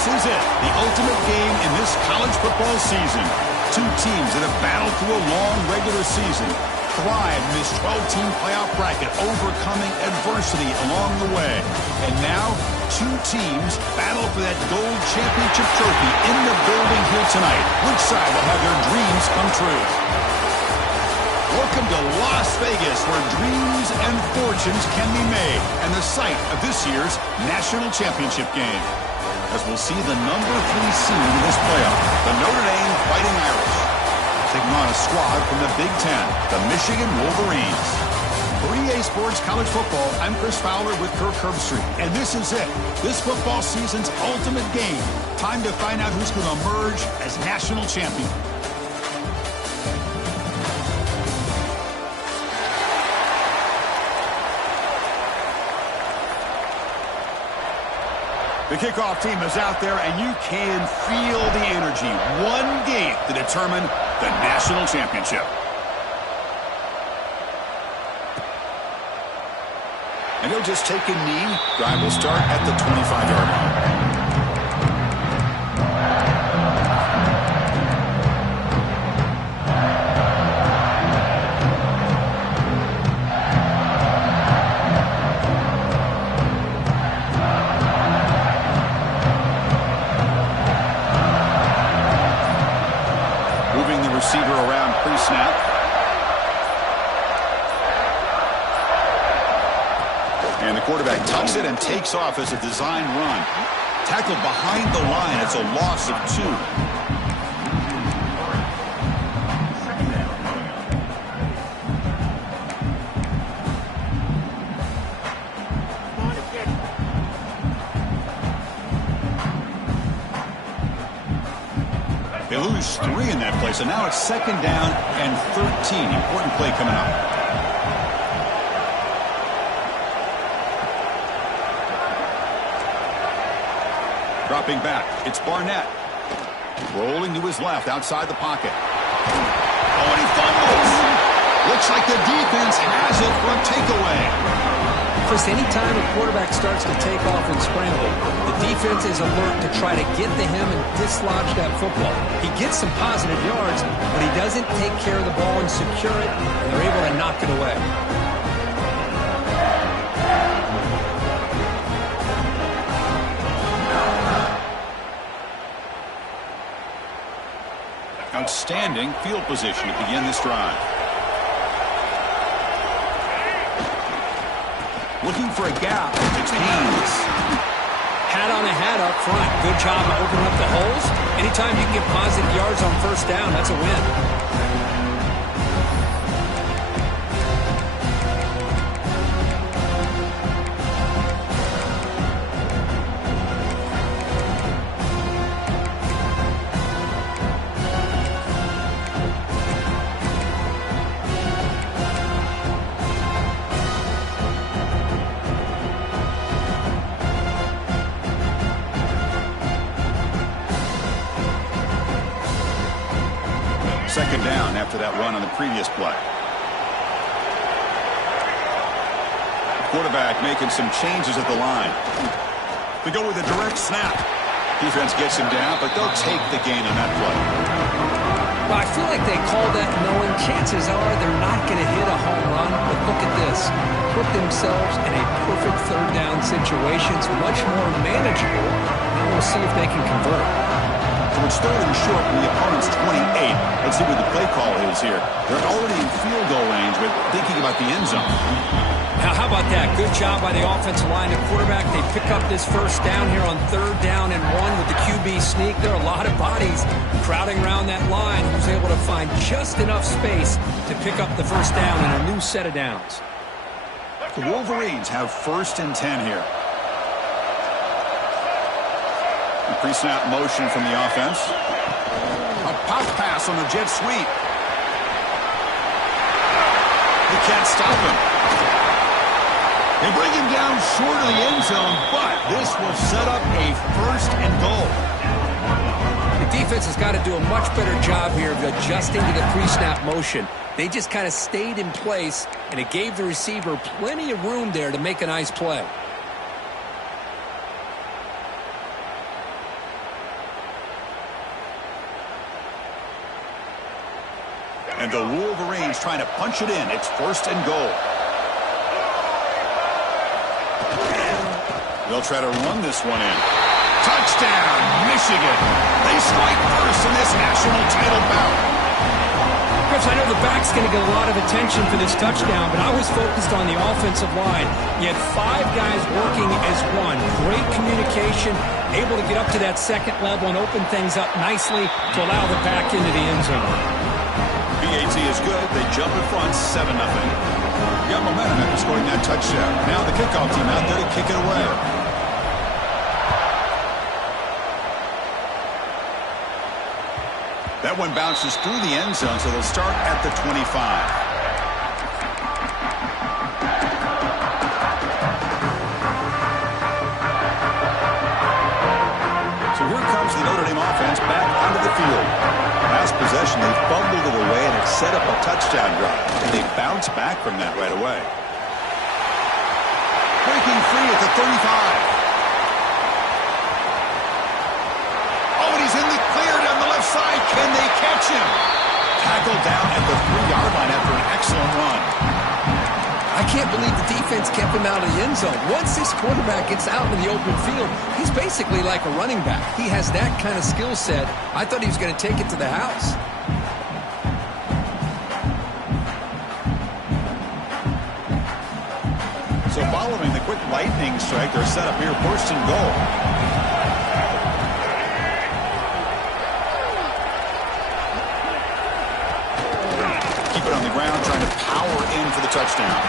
This is it, the ultimate game in this college football season. Two teams that have battled through a long regular season, thrived in this 12-team playoff bracket, overcoming adversity along the way. And now, two teams battle for that gold championship trophy in the building here tonight. Which side will have their dreams come true? Welcome to Las Vegas, where dreams and fortunes can be made, and the site of this year's national championship game. As we'll see the number 3 seed in this playoff, the Notre Dame Fighting Irish, taking on a squad from the Big Ten, the Michigan Wolverines. For EA Sports College Football, I'm Chris Fowler with Kirk Herbstreit, and this is it, this football season's ultimate game. Time to find out who's going to emerge as national champion. The kickoff team is out there, and you can feel the energy. One game to determine the national championship. And he'll just take a knee. Drive will start at the 25-yard line. Receiver around pre-snap. And the quarterback tucks it and takes off as a design run. Tackled behind the line. It's a loss of 2. They lose 3 in that play, so now it's 2nd down and 13. Important play coming up. Dropping back, it's Barnett. Rolling to his left, outside the pocket. Oh, and he fumbles! Looks like the defense has it for a takeaway. Chris, anytime a quarterback starts to take off and scramble, the defense is alert to try to get to him and dislodge that football. He gets some positive yards, but he doesn't take care of the ball and secure it, and they're able to knock it away. Outstanding field position to begin this drive. Looking for a gap. It's Haynes. Hat on a hat up front. Good job of opening up the holes. Anytime you can get positive yards on 1st down, that's a win. Second down after that run on the previous play. Quarterback making some changes at the line. They go with a direct snap. Defense gets him down, but they'll take the gain on that play. Well, I feel like they called that knowing chances are they're not going to hit a home run. But look at this. Put themselves in a perfect 3rd down situation. It's much more manageable. Now we'll see if they can convert. So it's 3rd and short from the opponent's 28. Let's see what the play call is here. They're already in field goal range, but thinking about the end zone. Now, how about that? Good job by the offensive line and quarterback. They pick up this 1st down here on 3rd down and 1 with the QB sneak. There are a lot of bodies crowding around that line. Who's able to find just enough space to pick up the 1st down and a new set of downs. The Wolverines have 1st and 10 here. Pre-snap motion from the offense. A pop pass on the jet sweep. They can't stop him. They bring him down short of the end zone, but this will set up a 1st and goal. The defense has got to do a much better job here of adjusting to the pre-snap motion. They just kind of stayed in place, and it gave the receiver plenty of room there to make a nice play. And the Wolverines trying to punch it in. It's 1st and goal. They'll try to run this one in. Touchdown, Michigan. They strike first in this national title bout. Chris, I know the back's going to get a lot of attention for this touchdown, but I was focused on the offensive line. You had 5 guys working as one. Great communication, able to get up to that second level and open things up nicely to allow the back into the end zone. BAT is good. They jump in front, 7-0. Got momentum after scoring that touchdown. Now the kickoff team out there to kick it away. That one bounces through the end zone, so they'll start at the 25. So here comes the Notre Dame offense back onto the field. Last possession, they fumbled it away, and it set up a touchdown drive. And they bounce back from that right away. Breaking free at the 35. He's in the clear down the left side. Can they catch him? Tackled down at the 3-yard line after an excellent run. I can't believe the defense kept him out of the end zone. Once this quarterback gets out in the open field, he's basically like a running back. He has that kind of skill set. I thought he was going to take it to the house. So following the quick lightning strike, they're set up here 1st and goal. On the ground, trying to power in for the touchdown.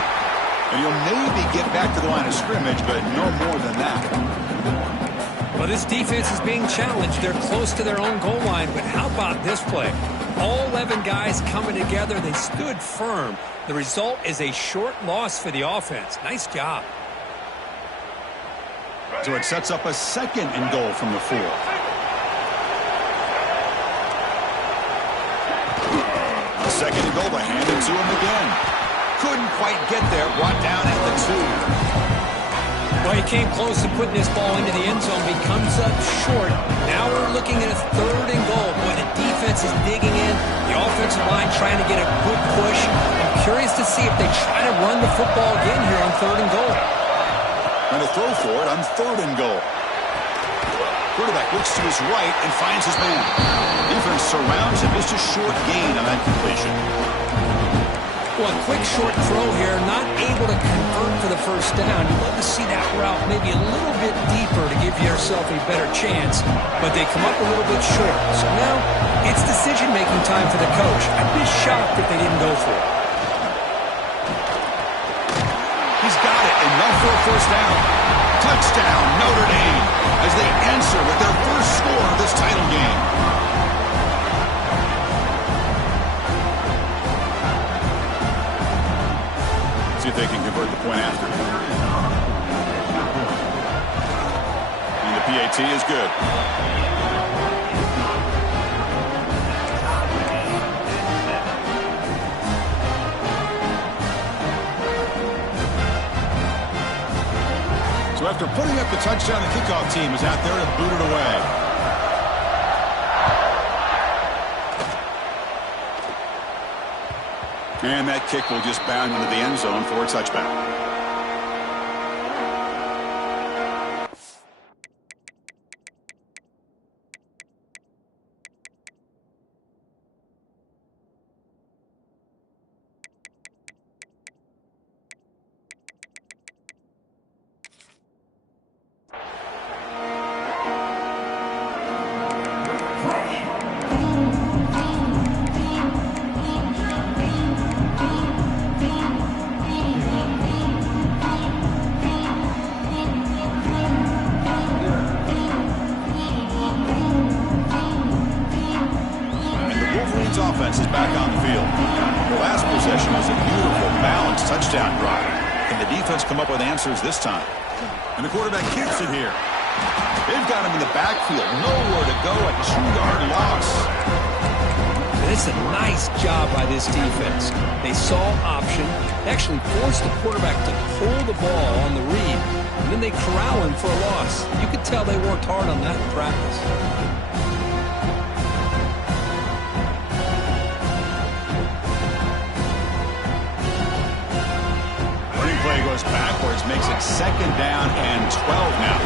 And he'll maybe get back to the line of scrimmage, but no more than that. Well, this defense is being challenged. They're close to their own goal line, but how about this play? All 11 guys coming together. They stood firm. The result is a short loss for the offense. Nice job. So it sets up a 2nd and goal from the 4. Second and goal, to hand it to him again. Couldn't quite get there, brought down at the 2. Well, he came close to putting this ball into the end zone, but he comes up short. Now we're looking at a 3rd and goal. Boy, the defense is digging in. The offensive line trying to get a good push. I'm curious to see if they try to run the football again here on 3rd and goal. Trying to throw for it on 3rd and goal. Quarterback looks to his right and finds his man. Defense surrounds him. Just a short gain on that completion. Well, a quick short throw here, not able to convert for the 1st down. You'd love to see that route maybe a little bit deeper to give yourself a better chance, but they come up a little bit short. So now it's decision-making time for the coach. I'd be shocked if they didn't go for it. He's got it, enough for a 1st down. Touchdown, Notre Dame, as they answer with their 1st score of this title game. See if they can convert the point after. And the PAT is good. So after putting up the touchdown, the kickoff team is out there to boot it away. And that kick will just bound into the end zone for a touchback. Offense is back on the field. The last possession was a beautiful, balanced touchdown drive. Can the defense come up with answers this time? And the quarterback keeps it here. They've got him in the backfield. Nowhere to go. A 2-yard loss. It's a nice job by this defense. They saw option, actually forced the quarterback to pull the ball on the read, and then they corral him for a loss. You could tell they worked hard on that in practice. second down and 12 now.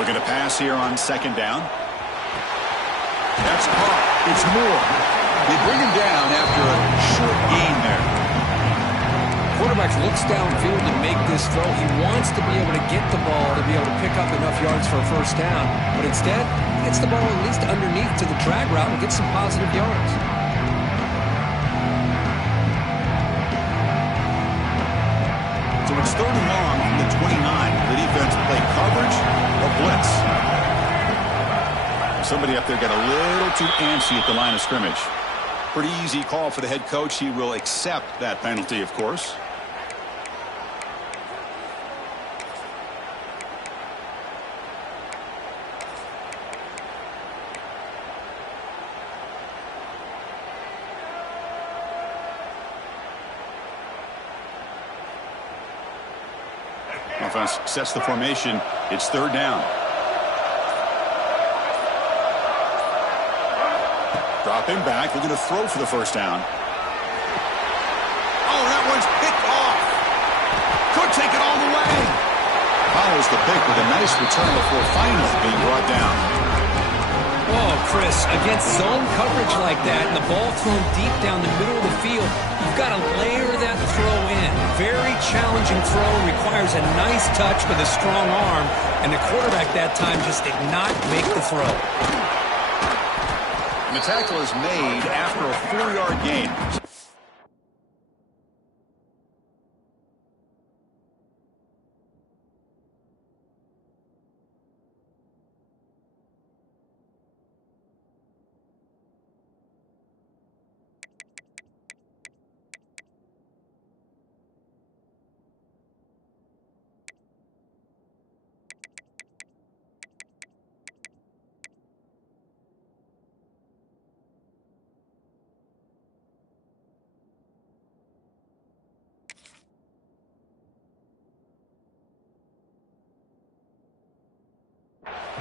Looking to pass here on second down. That's caught. It's Moore. They bring him down after a short gain there. Quarterback looks downfield to make this throw. He wants to be able to get the ball to be able to pick up enough yards for a first down. But instead, he gets the ball at least underneath to the drag route and gets some positive yards. So it's 3rd and long from the 29. The defense play coverage or blitz. Somebody up there got a little too antsy at the line of scrimmage. Pretty easy call for the head coach. He will accept that penalty, of course. Offense sets the formation. It's 3rd down. Dropping back, looking to throw for the first down. Oh, that one's picked off. Could take it all the way. Follows the pick with a nice return before finally being brought down. Oh, Chris, against zone coverage like that and the ball thrown deep down the middle of the field, you've got to layer that throw in. Very challenging throw, requires a nice touch with a strong arm, and the quarterback that time just did not make the throw. And the tackle is made after a 4-yard gain.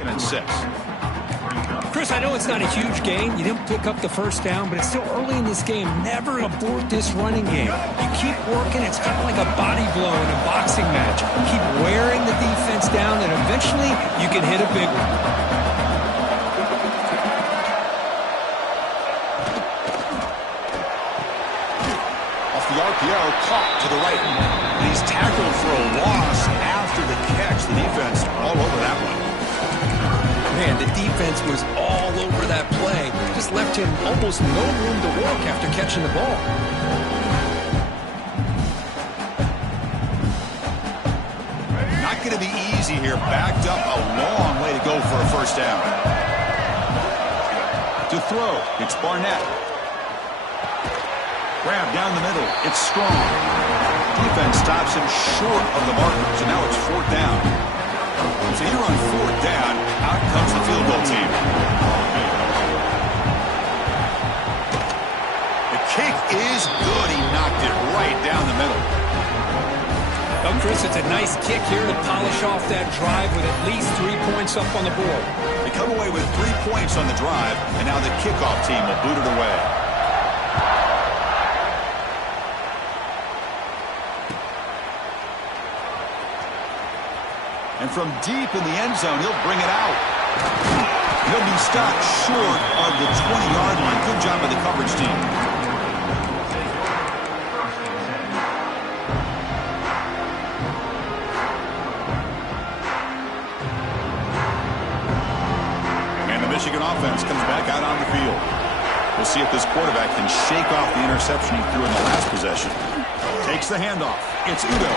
And 6. Chris, I know it's not a huge gain. You didn't pick up the first down, but it's still early in this game. Never abort this running game. You keep working. It's kind of like a body blow in a boxing match. Keep wearing the defense down, and eventually you can hit a big one. Off the RPO, caught to the right. And he's tackled for a loss after the catch. The defense all over that one. Man, the defense was all over that play. Just left him almost no room to walk after catching the ball. Not going to be easy here. Backed up a long way to go for a first down. To throw, it's Barnett. Grab down the middle. It's Strong. Defense stops him short of the marker. So now it's 4th down. So here on 4th down, out comes the field goal team. The kick is good. He knocked it right down the middle. Well, Chris, it's a nice kick here to polish off that drive with at least 3 points up on the board. They come away with 3 points on the drive, and now the kickoff team will boot it away. And from deep in the end zone, he'll bring it out. He'll be stopped short of the 20-yard line. Good job by the coverage team. And the Michigan offense comes back out on the field. We'll see if this quarterback can shake off the interception he threw in the last possession. Takes the handoff. It's Udo.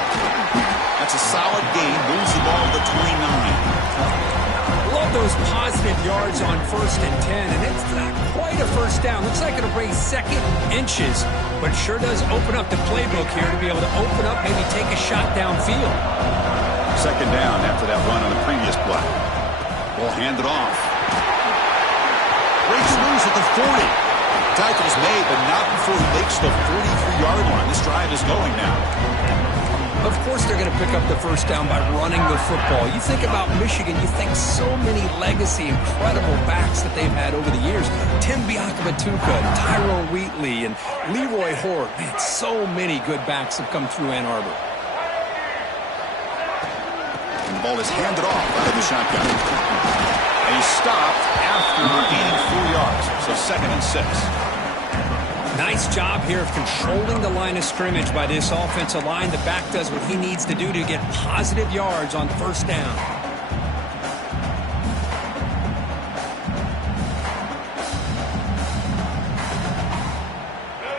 That's a solid gain. Moves the ball to the 29. Love those positive yards on 1st and 10, and it's not quite a first down. Looks like it'll bring 2nd inches, but sure does open up the playbook here to be able to open up, maybe take a shot downfield. 2nd down after that run on the previous play. Ball handed off. Breaks loose at the 40. Tackle's made, but not before he makes the 43-yard line. This drive is going now. Of course they're going to pick up the first down by running the football. You think about Michigan, you think so many legacy, incredible backs that they've had over the years. Tim Biakabatuka, Tyrone Wheatley, and Leroy Hort. Man, so many good backs have come through Ann Arbor. And the ball is handed off out of the shotgun. And he's stopped after gaining 4 yards. So 2nd and 6. Nice job here of controlling the line of scrimmage by this offensive line. The back does what he needs to do to get positive yards on first down.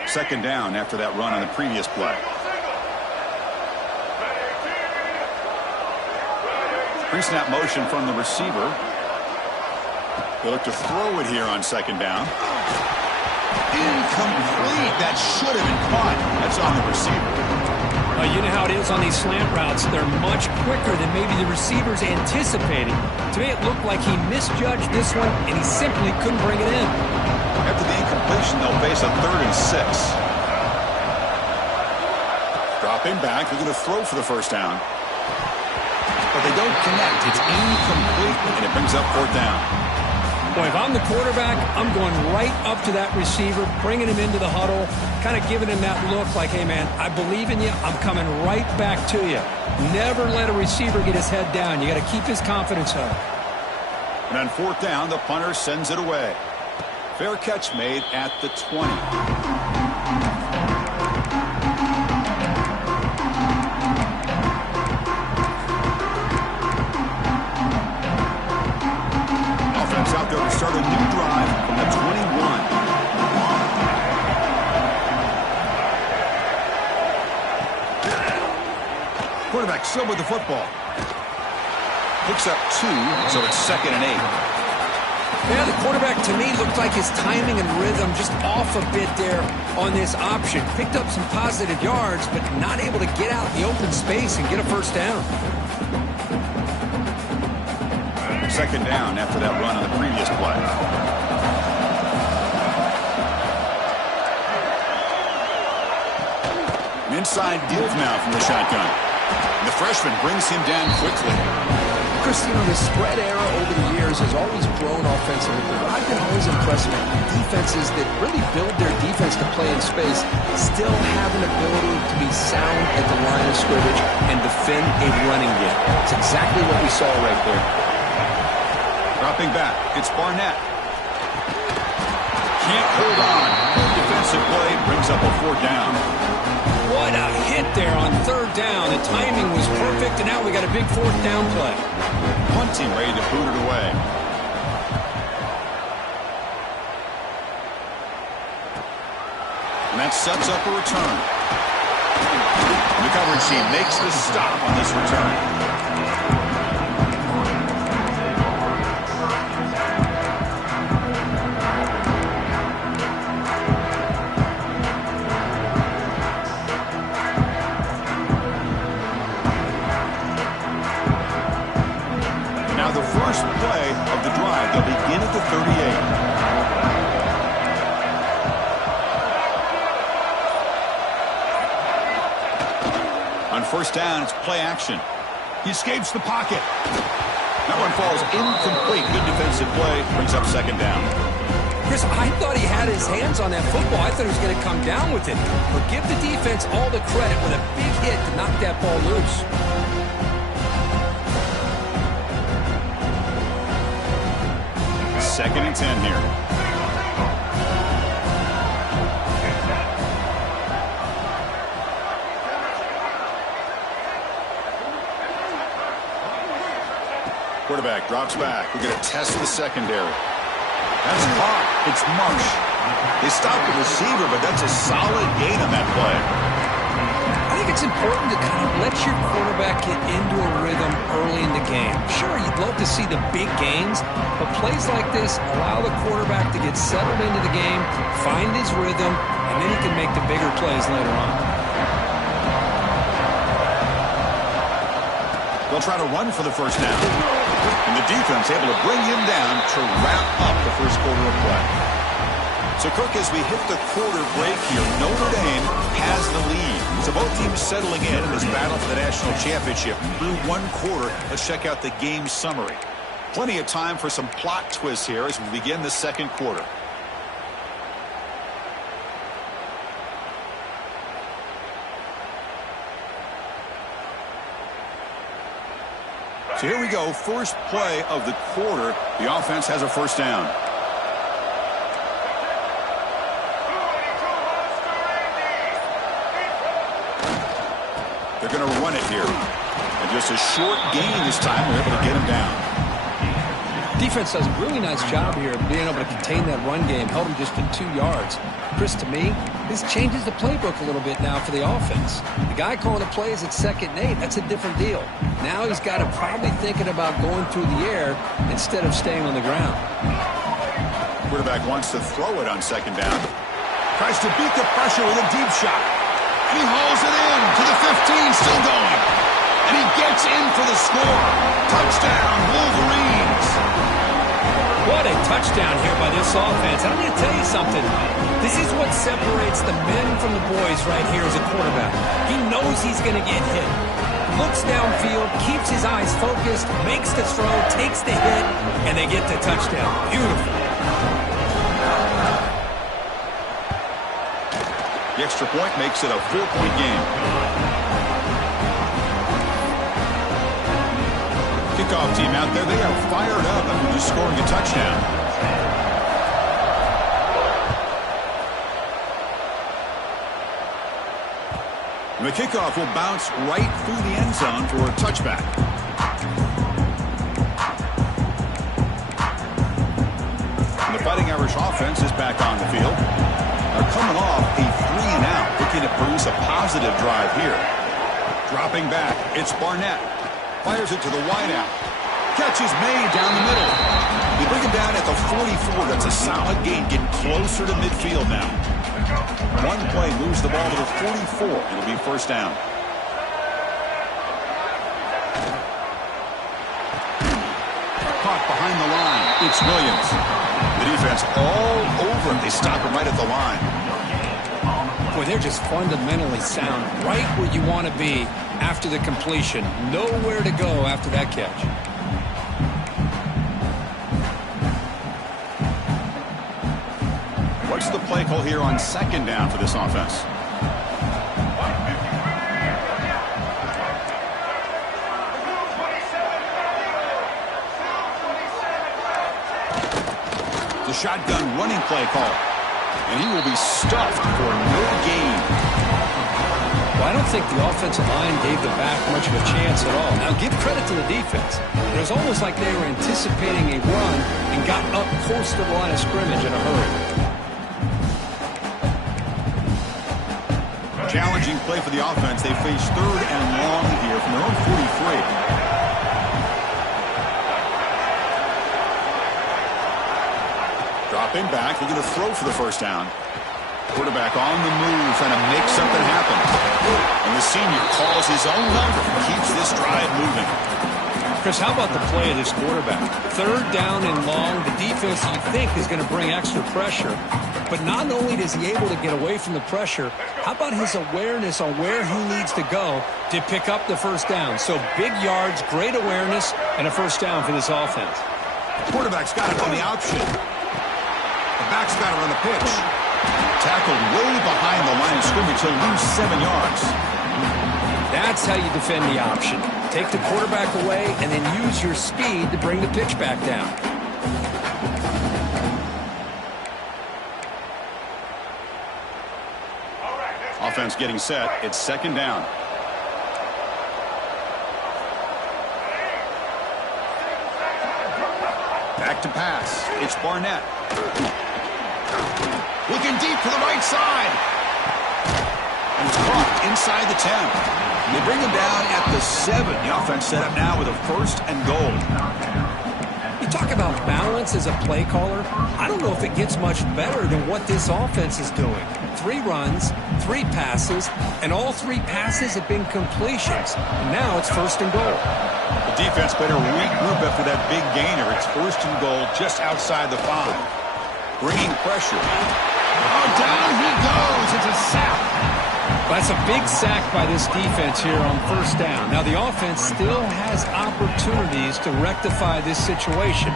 Second down after that run on the previous play. Pre-snap motion from the receiver. They look to throw it here on 2nd down. Incomplete. That should have been caught. That's on the receiver. You know how it is on these slant routes. They're much quicker than maybe the receivers anticipated. To me, it looked like he misjudged this one, and he simply couldn't bring it in. After the incompletion, they'll face a 3rd and 6. Dropping back. They're going to throw for the first down. But they don't connect. It's incomplete, and it brings up 4th down. Boy, if I'm the quarterback, I'm going right up to that receiver, bringing him into the huddle, kind of giving him that look like, hey, man, I believe in you. I'm coming right back to you. Never let a receiver get his head down. You got to keep his confidence up. And on 4th down, the punter sends it away. Fair catch made at the 20. Out there to start a new drive from the 21. Quarterback still with the football. Picks up 2, so it's 2nd and 8. Yeah, the quarterback to me looked like his timing and rhythm just off a bit there on this option. Picked up some positive yards, but not able to get out in the open space and get a first down. 2nd down after that run on the previous play. An inside move now from the shotgun. And the freshman brings him down quickly. Chris, you know, the spread era over the years has always grown offensively, but I've been always impressed with defenses that really build their defense to play in space, still have an ability to be sound at the line of scrimmage and defend a running game. It's exactly what we saw right there. Dropping back, it's Barnett. Can't hold on. Good defensive play brings up a 4th down. What a hit there on 3rd down. The timing was perfect, and now we got a big 4th down play. Punting ready to boot it away. And that sets up a return. The coverage team makes the stop on this return. First play of the drive. They'll begin at the 38. On 1st down, it's play action. He escapes the pocket. That one falls incomplete. Good defensive play. Brings up 2nd down. Chris, I thought he had his hands on that football. I thought he was going to come down with it. But give the defense all the credit with a big hit to knock that ball loose. 2nd and 10 here. Quarterback drops back. We're going to test the secondary. That's caught. It's Mich. They stopped the receiver, but that's a solid gain on that play. I think it's important to kind of let your quarterback get into a rhythm early in the game. Sure, you'd love to see the big gains, but plays like this allow the quarterback to get settled into the game, find his rhythm, and then he can make the bigger plays later on. They'll try to run for the first down. And the defense able to bring him down to wrap up the first quarter of play. So, Kirk, as we hit the quarter break here, Notre Dame has the lead. So both teams settling in this battle for the national championship through one quarter. Let's check out the game summary. Plenty of time for some plot twists here as we begin the second quarter. So here we go. First play of the quarter. The offense has a first down. They're going to run it here. And just a short gain this time. We're able to get him down. Defense does a really nice job here of being able to contain that run game. Held him just to 2 yards. Chris, to me, this changes the playbook a little bit now for the offense. The guy calling the plays at 2nd and 8, that's a different deal. Now he's got to probably thinking about going through the air instead of staying on the ground. Quarterback wants to throw it on 2nd down. Tries to beat the pressure with a deep shot. And he hauls it in to the 15, still going. And he gets in for the score. Touchdown, Wolverines. What a touchdown here by this offense. I'm going to tell you something. This is what separates the men from the boys right here as a quarterback. He knows he's going to get hit. Looks downfield, keeps his eyes focused, makes the throw, takes the hit, and they get the touchdown. Beautiful. The extra point makes it a 4-point game. Kickoff team out there, they are fired up after just scoring a touchdown. And the kickoff will bounce right through the end zone for a touchback. And the Fighting Irish offense is back on the field. They're coming off a 3-and-out, looking to produce a positive drive here. Dropping back, it's Barnett. Fires it to the wideout. Catch is made down the middle. They bring him down at the 44. That's a solid gain, getting closer to midfield now. One play moves the ball to the 44. It'll be first down. Caught behind the line. It's Williams. The defense all over him. They stop him right at the line. Boy, they're just fundamentally sound. Right where you want to be after the completion. Nowhere to go after that catch. What's the play call here on 2nd down for this offense? The shotgun running play call. And he will be stuffed for no gain. Well, I don't think the offensive line gave the back much of a chance at all. Now, give credit to the defense. It was almost like they were anticipating a run and got up close to the line of scrimmage in a hurry. Challenging play for the offense. They face 3rd and long here from their own 43. Dropping back, looking to throw for the first down. Quarterback on the move, trying to make something happen. And the senior calls his own number, keeps this drive moving. Chris, how about the play of this quarterback? 3rd down and long. The defense, you think, is going to bring extra pressure. But not only is he able to get away from the pressure, how about his awareness on where he needs to go to pick up the first down? So big yards, great awareness, and a first down for this offense. Quarterback's got it on the option. The back's got it on the pitch. Tackled way behind the line of scrimmage. He'll lose 7 yards. That's how you defend the option. Take the quarterback away and then use your speed to bring the pitch back down. Offense getting set. It's 2nd down. Back to pass. It's Barnett. Looking deep to the right side. And it's caught inside the 10. They bring him down at the 7. The offense set up now with a 1st and goal. You talk about balance as a play caller. I don't know if it gets much better than what this offense is doing. 3 runs, 3 passes, and all 3 passes have been completions. And now it's 1st and goal. The defense better regroup after that big gainer. It's 1st and goal just outside the 5. bringing pressure. Oh, down he goes. It's a sack. That's a big sack by this defense here on first down. Now, the offense still has opportunities to rectify this situation,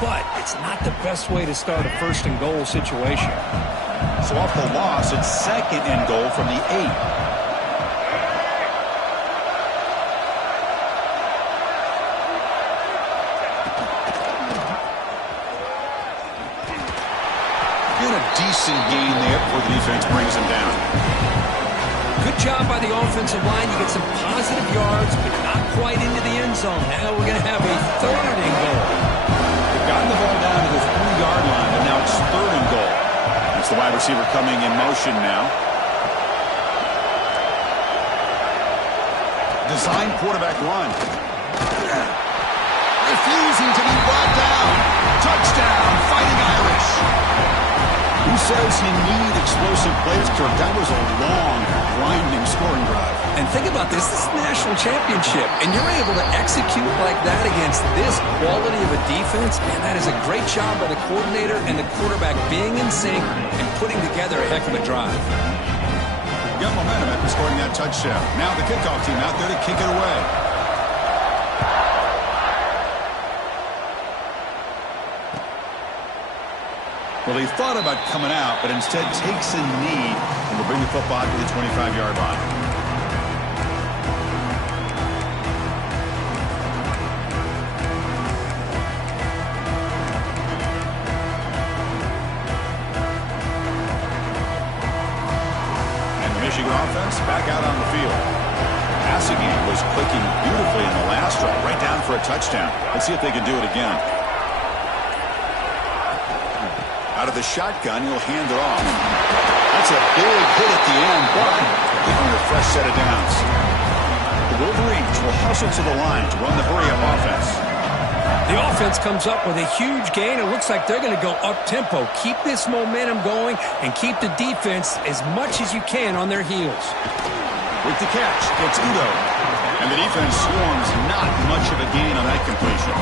but it's not the best way to start a first and goal situation. So off the loss, it's second and goal from the 8. Decent gain there before the defense brings him down. Good job by the offensive line. You get some positive yards, but not quite into the end zone. Now we're going to have a third and goal. They've gotten the ball down to the 3-yard line, and now it's third and goal. That's the wide receiver coming in motion now. Design quarterback run. Refusing to be brought down. Touchdown, Fighting Irish. Who says you need explosive plays, Kirk? That was a long, grinding scoring drive. And think about this. This is a national championship, and you're able to execute like that against this quality of a defense. Man, that is a great job by the coordinator and the quarterback being in sync and putting together a heck of a drive. Got momentum after scoring that touchdown. Now the kickoff team out there to kick it away. Well, he thought about coming out, but instead takes a knee and will bring the football to the 25-yard line. And the Michigan offense back out on the field. The passing game was clicking beautifully in the last drive, right down for a touchdown. Let's see if they can do it again. Out of the shotgun, he'll hand it off. That's a big hit at the end, but give him a fresh set of downs. The Wolverines will hustle to the line to run the hurry-up offense. The offense comes up with a huge gain. It looks like they're going to go up-tempo. Keep this momentum going and keep the defense as much as you can on their heels. With the catch, it's Udo. And the defense swarms not much of a gain on that completion.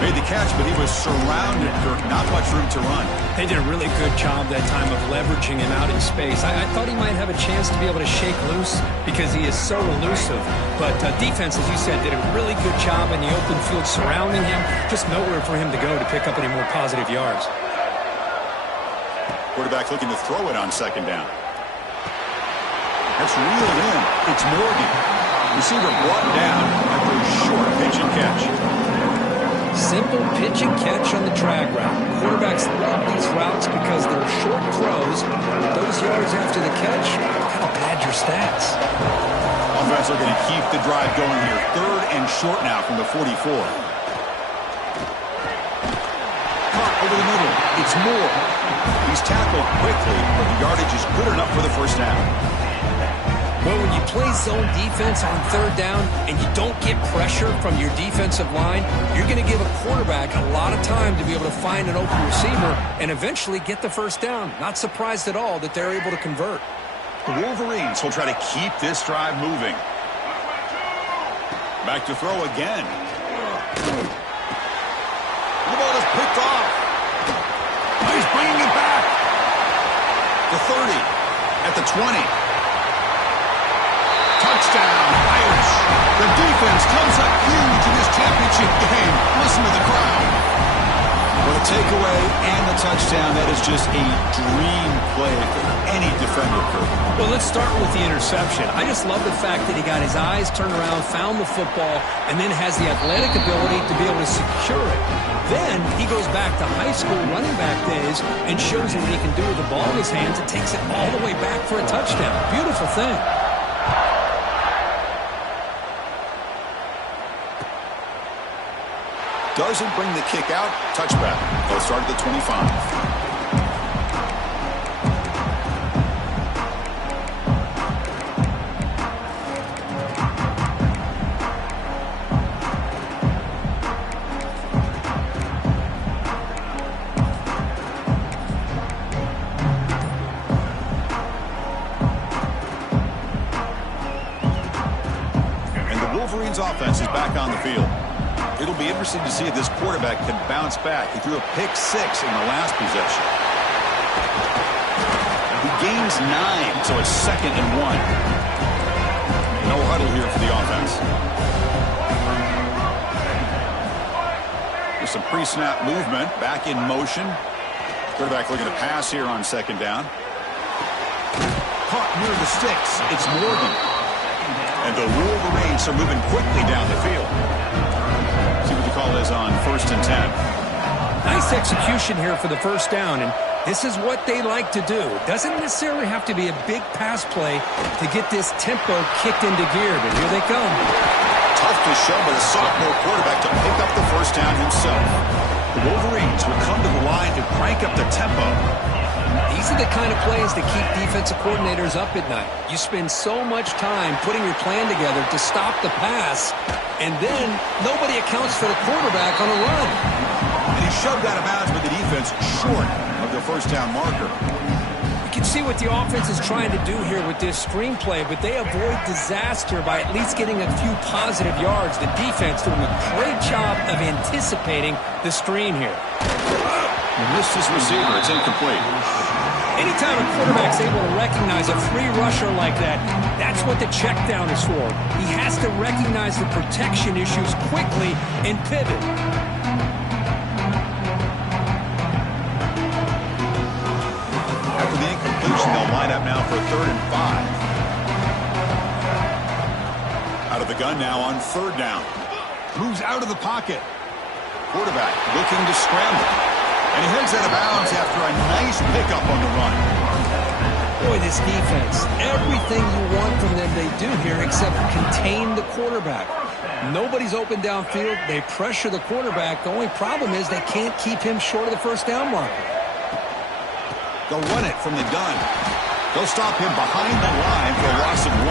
Made the catch, but he was surrounded, Kirk. Not much room to run. They did a really good job that time of leveraging him out in space. I thought he might have a chance to be able to shake loose because he is so elusive. But defense, as you said, did a really good job in the open field surrounding him. Just nowhere for him to go to pick up any more positive yards. Quarterback looking to throw it on second down. That's reeled in. It's Morgan. Receiver brought down after a short pitch and catch. Simple pitch and catch on the drag route. Quarterbacks love these routes because they're short throws. Those yards after the catch kind of pad your stats. Offense looking to keep the drive going here. Third and short now from the 44. Caught over the middle. It's Moore. He's tackled quickly, but the yardage is good enough for the first down. Well, when you play zone defense on third down and you don't get pressure from your defensive line, you're going to give a quarterback a lot of time to be able to find an open receiver and eventually get the first down. Not surprised at all that they're able to convert. The Wolverines will try to keep this drive moving. Back to throw again. The ball is picked off. Oh, he's bringing it back. The 30 at the 20. Touchdown, Irish. The defense comes up huge in this championship game. Listen to the crowd. Well, the takeaway and the touchdown, that is just a dream play for any defender, Kirk. Well, let's start with the interception. I just love the fact that he got his eyes turned around, found the football, and then has the athletic ability to be able to secure it. Then he goes back to high school running back days and shows you what he can do with the ball in his hands and takes it all the way back for a touchdown. Beautiful thing. Doesn't bring the kick out. Touchback. They'll start at the 25. And the Wolverines offense is back on the field. It'll be interesting to see if this quarterback can bounce back. He threw a pick 6 in the last possession. He gains 9, so it's 2nd and 1. No huddle here for the offense. There's some pre-snap movement, back in motion. Quarterback looking to pass here on 2nd down. Caught near the sticks. It's Morgan. And the Wolverines are moving quickly down the field. See what the call is on 1st and 10. Nice execution here for the 1st down, and this is what they like to do. Doesn't necessarily have to be a big pass play to get this tempo kicked into gear, but here they come. Tough to show by the sophomore quarterback to pick up the 1st down himself. The Wolverines will come to the line to crank up the tempo. These are the kind of plays that keep defensive coordinators up at night. You spend so much time putting your plan together to stop the pass, and then nobody accounts for the quarterback on a run. And he shoved out of bounds with the defense short of the 1st down marker. You can see what the offense is trying to do here with this screenplay, but they avoid disaster by at least getting a few positive yards. The defense doing a great job of anticipating the screen here. Missed his receiver. It's incomplete. Anytime a quarterback's able to recognize a free rusher like that, that's what the check down is for. He has to recognize the protection issues quickly and pivot. After the incompletion, they'll line up now for 3rd and 5. Out of the gun now on 3rd down. Moves out of the pocket. Quarterback looking to scramble. And he heads out of bounds after a nice pickup on the run. Boy, this defense, everything you want from them they do here except contain the quarterback. Nobody's open downfield. They pressure the quarterback. The only problem is they can't keep him short of the 1st down marker. They'll run it from the gun. They'll stop him behind the line for a loss of 1.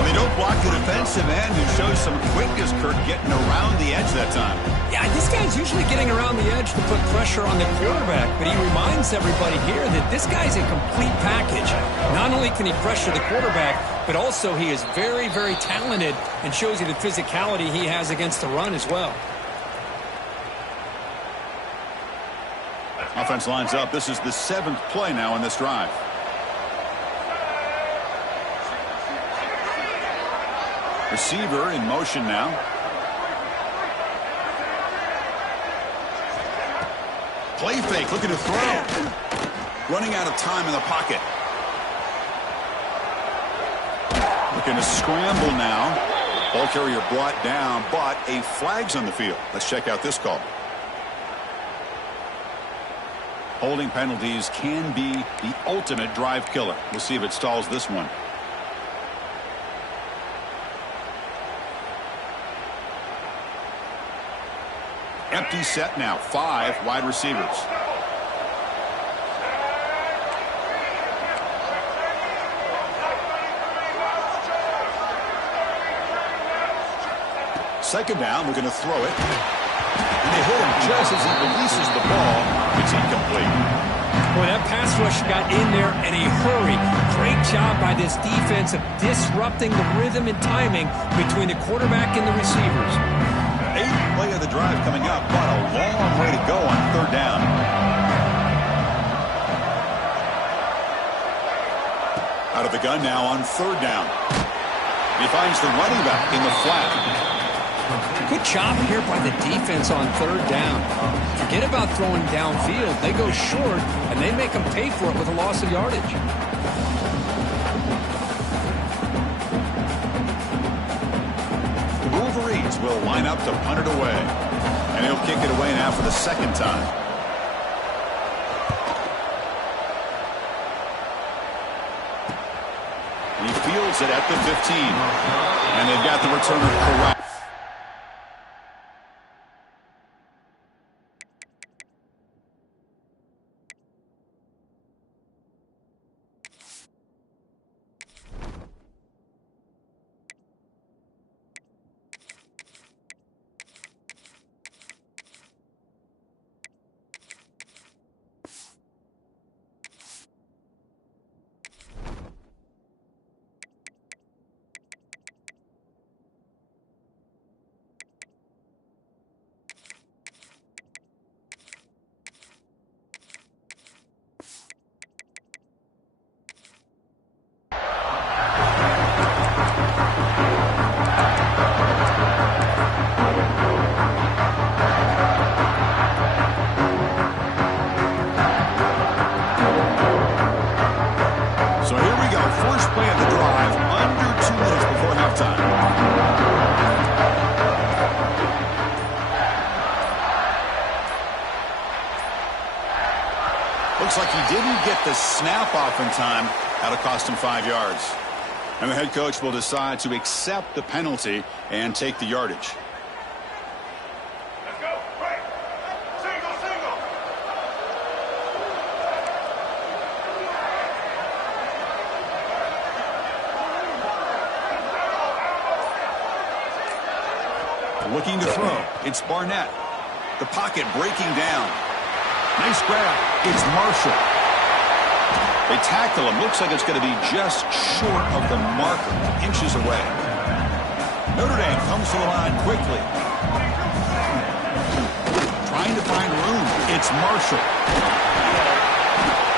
And they don't block the defensive end, who shows some quickness, Kirk, getting around the edge that time. Yeah, this guy's usually getting around the edge to put pressure on the quarterback, but he reminds everybody here that this guy's a complete package. Not only can he pressure the quarterback, but also he is very, very talented and shows you the physicality he has against the run as well. Offense lines up. This is the 7th play now in this drive. Receiver in motion now. Play fake, looking to throw. Running out of time in the pocket. Looking to scramble now. Ball carrier brought down, but a flag's on the field. Let's check out this call. Holding penalties can be the ultimate drive killer. We'll see if it stalls this one. Empty set now. 5 wide receivers. Second down, we're going to throw it. And they hit him just as he releases the ball. It's incomplete. Boy, that pass rush got in there in a hurry. Great job by this defense of disrupting the rhythm and timing between the quarterback and the receivers. 8th play of the drive coming up, but a long way to go on 3rd down. Out of the gun now on 3rd down. He finds the running back in the flat. Good job here by the defense on 3rd down. Forget about throwing downfield. They go short, and they make them pay for it with a loss of yardage. Wolverines will line up to punt it away. And he'll kick it away now for the 2nd time. And he fields it at the 15. And they've got the returner correct. Looks like he didn't get the snap off in time. That'll cost him 5 yards. And the head coach will decide to accept the penalty and take the yardage. Let's go. Break. Single, single. Looking to throw. It's Barnett. The pocket breaking down. Nice grab. It's Marshall. They tackle him. Looks like it's going to be just short of the marker, inches away. Notre Dame comes to the line quickly. Trying to find room. It's Marshall.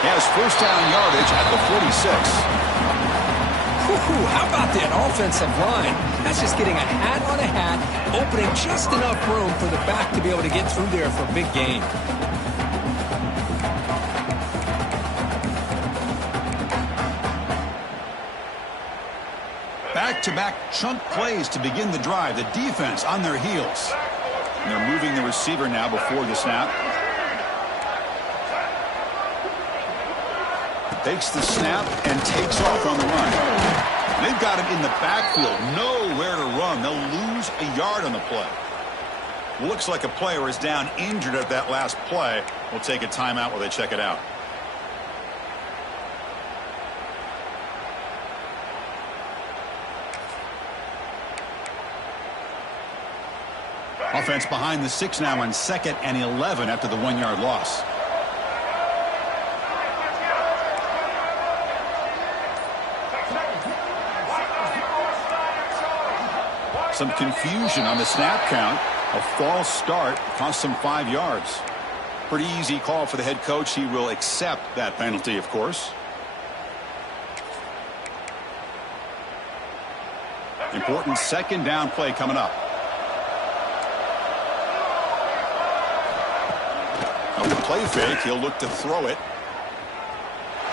He has first down yardage at the 46. Woo-hoo, how about that offensive line? That's just getting a hat on a hat, opening just enough room for the back to be able to get through there for a big gain. Back-to-back chunk plays to begin the drive. The defense on their heels. And they're moving the receiver now before the snap. Takes the snap and takes off on the run. They've got him in the backfield. Nowhere to run. They'll lose a yard on the play. Looks like a player is down injured at that last play. We'll take a timeout while they check it out. Offense behind the 6 now on 2nd and 11 after the 1-yard loss. Some confusion on the snap count. A false start cost him 5 yards. Pretty easy call for the head coach. He will accept that penalty, of course. Important 2nd down play coming up. On the play fake, he'll look to throw it.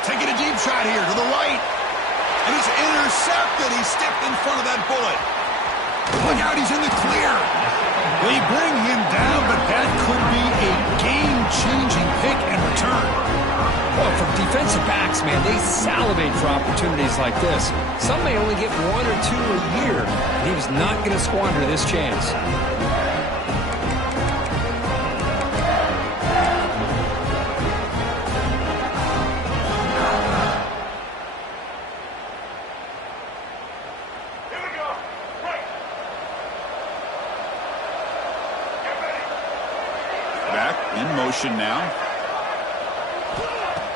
Taking a deep shot here to the right. And he's intercepted. He stepped in front of that bullet. Look out, he's in the clear. They bring him down, but that could be a game-changing pick and return. Well, for defensive backs, man, they salivate for opportunities like this. Some may only get 1 or 2 a year, and he was not going to squander this chance. Now.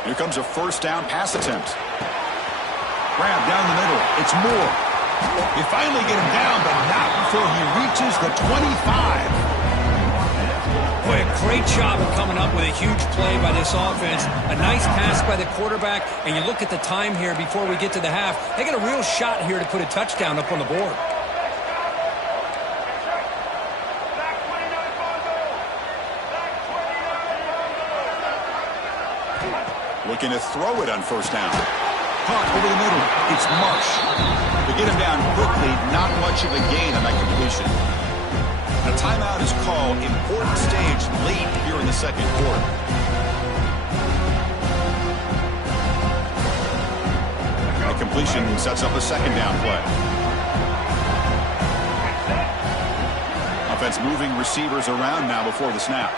Here comes a first down pass attempt. Grab down the middle. It's Moore. They finally get him down, but not before he reaches the 25. Boy, a great job of coming up with a huge play by this offense. A nice pass by the quarterback, and you look at the time here before we get to the half. They got a real shot here to put a touchdown up on the board. Looking to throw it on first down. Caught over the middle. It's Marsh. They get him down quickly. Not much of a gain on that completion. A timeout is called. Important stage late here in the 2nd quarter. The completion sets up a 2nd down play. Offense moving receivers around now before the snap.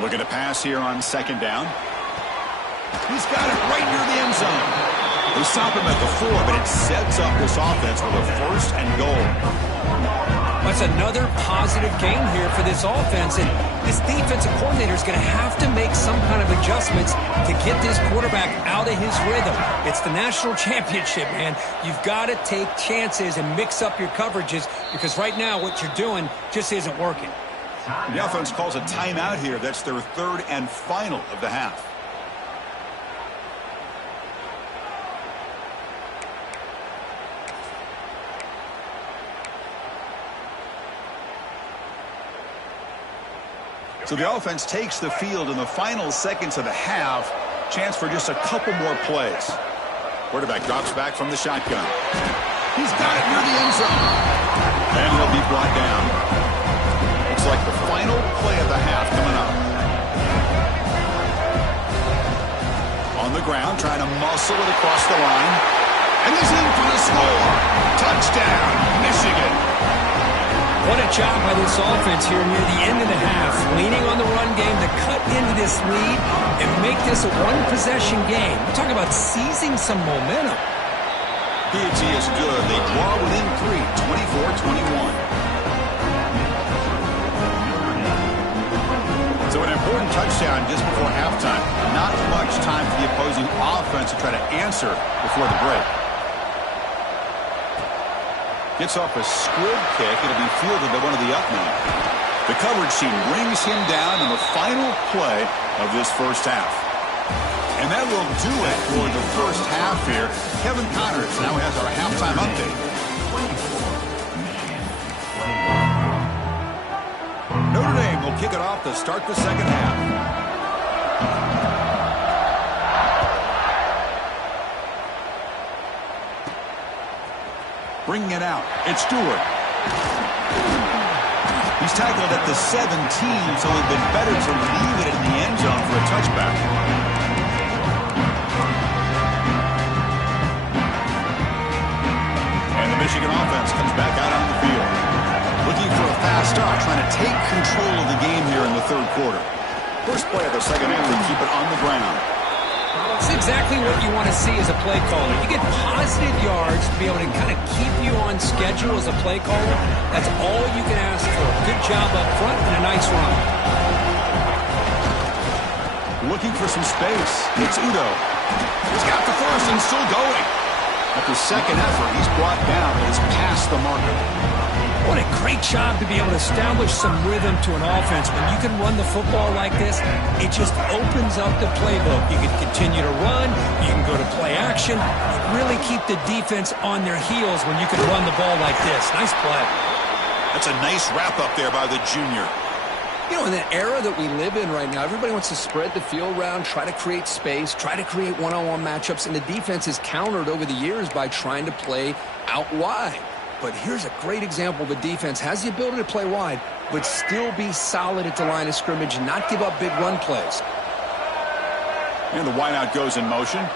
Looking to pass here on 2nd down. He's got it right near the end zone. They stop him at the 4, but it sets up this offense with a 1st and goal. That's another positive gain here for this offense, and this defensive coordinator is going to have to make some kind of adjustments to get this quarterback out of his rhythm. It's the national championship, man. You've got to take chances and mix up your coverages because right now what you're doing just isn't working. The offense calls a timeout here. That's their 3rd and final of the half. So the offense takes the field in the final seconds of the half. Chance for just a couple more plays. Quarterback drops back from the shotgun. He's got it near the end zone. And he'll be brought down. Looks like the final play of the half coming up. ground, trying to muscle it across the line. And he's in for the score. Touchdown, Michigan. What a job by this offense here near the end of the half, leaning on the run game to cut into this lead and make this a one-possession game. We're talking about seizing some momentum. PAT is good. They draw within 3, 24-21. So an important touchdown just before halftime. Not much time for the opposing offense to try to answer before the break. Gets off a squib kick. It'll be fielded by one of the up men. The coverage team brings him down in the final play of this first half. And that will do it for the first half here. Kevin Connors now has our halftime update. Notre Dame will kick it off to start the second half. Bringing it out, it's Stewart. He's tackled at the 17, so it'd been better to leave it in the end zone for a touchback. And the Michigan offense comes back out on the field. Looking for a fast start, trying to take control of the game here in the third quarter. First play of the second half, they keep it on the ground. It's exactly what you want to see as a play caller. You get positive yards to be able to kind of keep you on schedule as a play caller. That's all you can ask for. Good job up front and a nice run. Looking for some space. It's Udo. He's got the first and still going. At the second effort, he's brought down, but he's past the marker. What a great job to be able to establish some rhythm to an offense. When you can run the football like this, it just opens up the playbook. You can continue to run. You can go to play action. Really keep the defense on their heels when you can run the ball like this. Nice play. That's a nice wrap up there by the junior. You know, in the era that we live in right now, everybody wants to spread the field around, try to create space, try to create one-on-one matchups, and the defense is countered over the years by trying to play out wide. But here's a great example. The defense has the ability to play wide, but still be solid at the line of scrimmage and not give up big run plays. And the wideout goes in motion.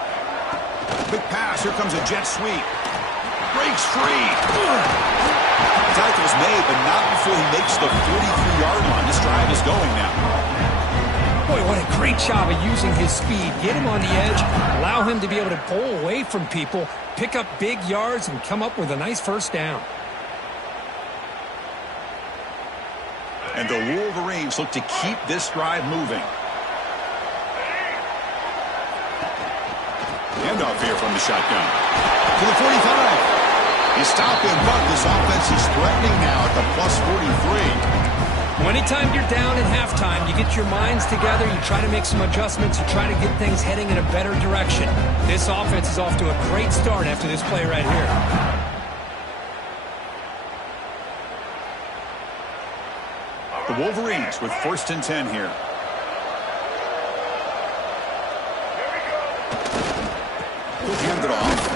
Big pass. Here comes a jet sweep. Breaks free. Tackle's made, but not before he makes the 43-yard line. This drive is going now. Boy, what a great job of using his speed. Get him on the edge, allow him to be able to pull away from people, pick up big yards, and come up with a nice first down. And the Wolverines look to keep this drive moving. Handoff here from the shotgun. To the 45. You stop him, but this offense is threatening now at the plus 43. Anytime you're down at halftime, you get your minds together, you try to make some adjustments, you try to get things heading in a better direction. This offense is off to a great start after this play right here. The Wolverines with 1st and 10 here. He'll hand it off.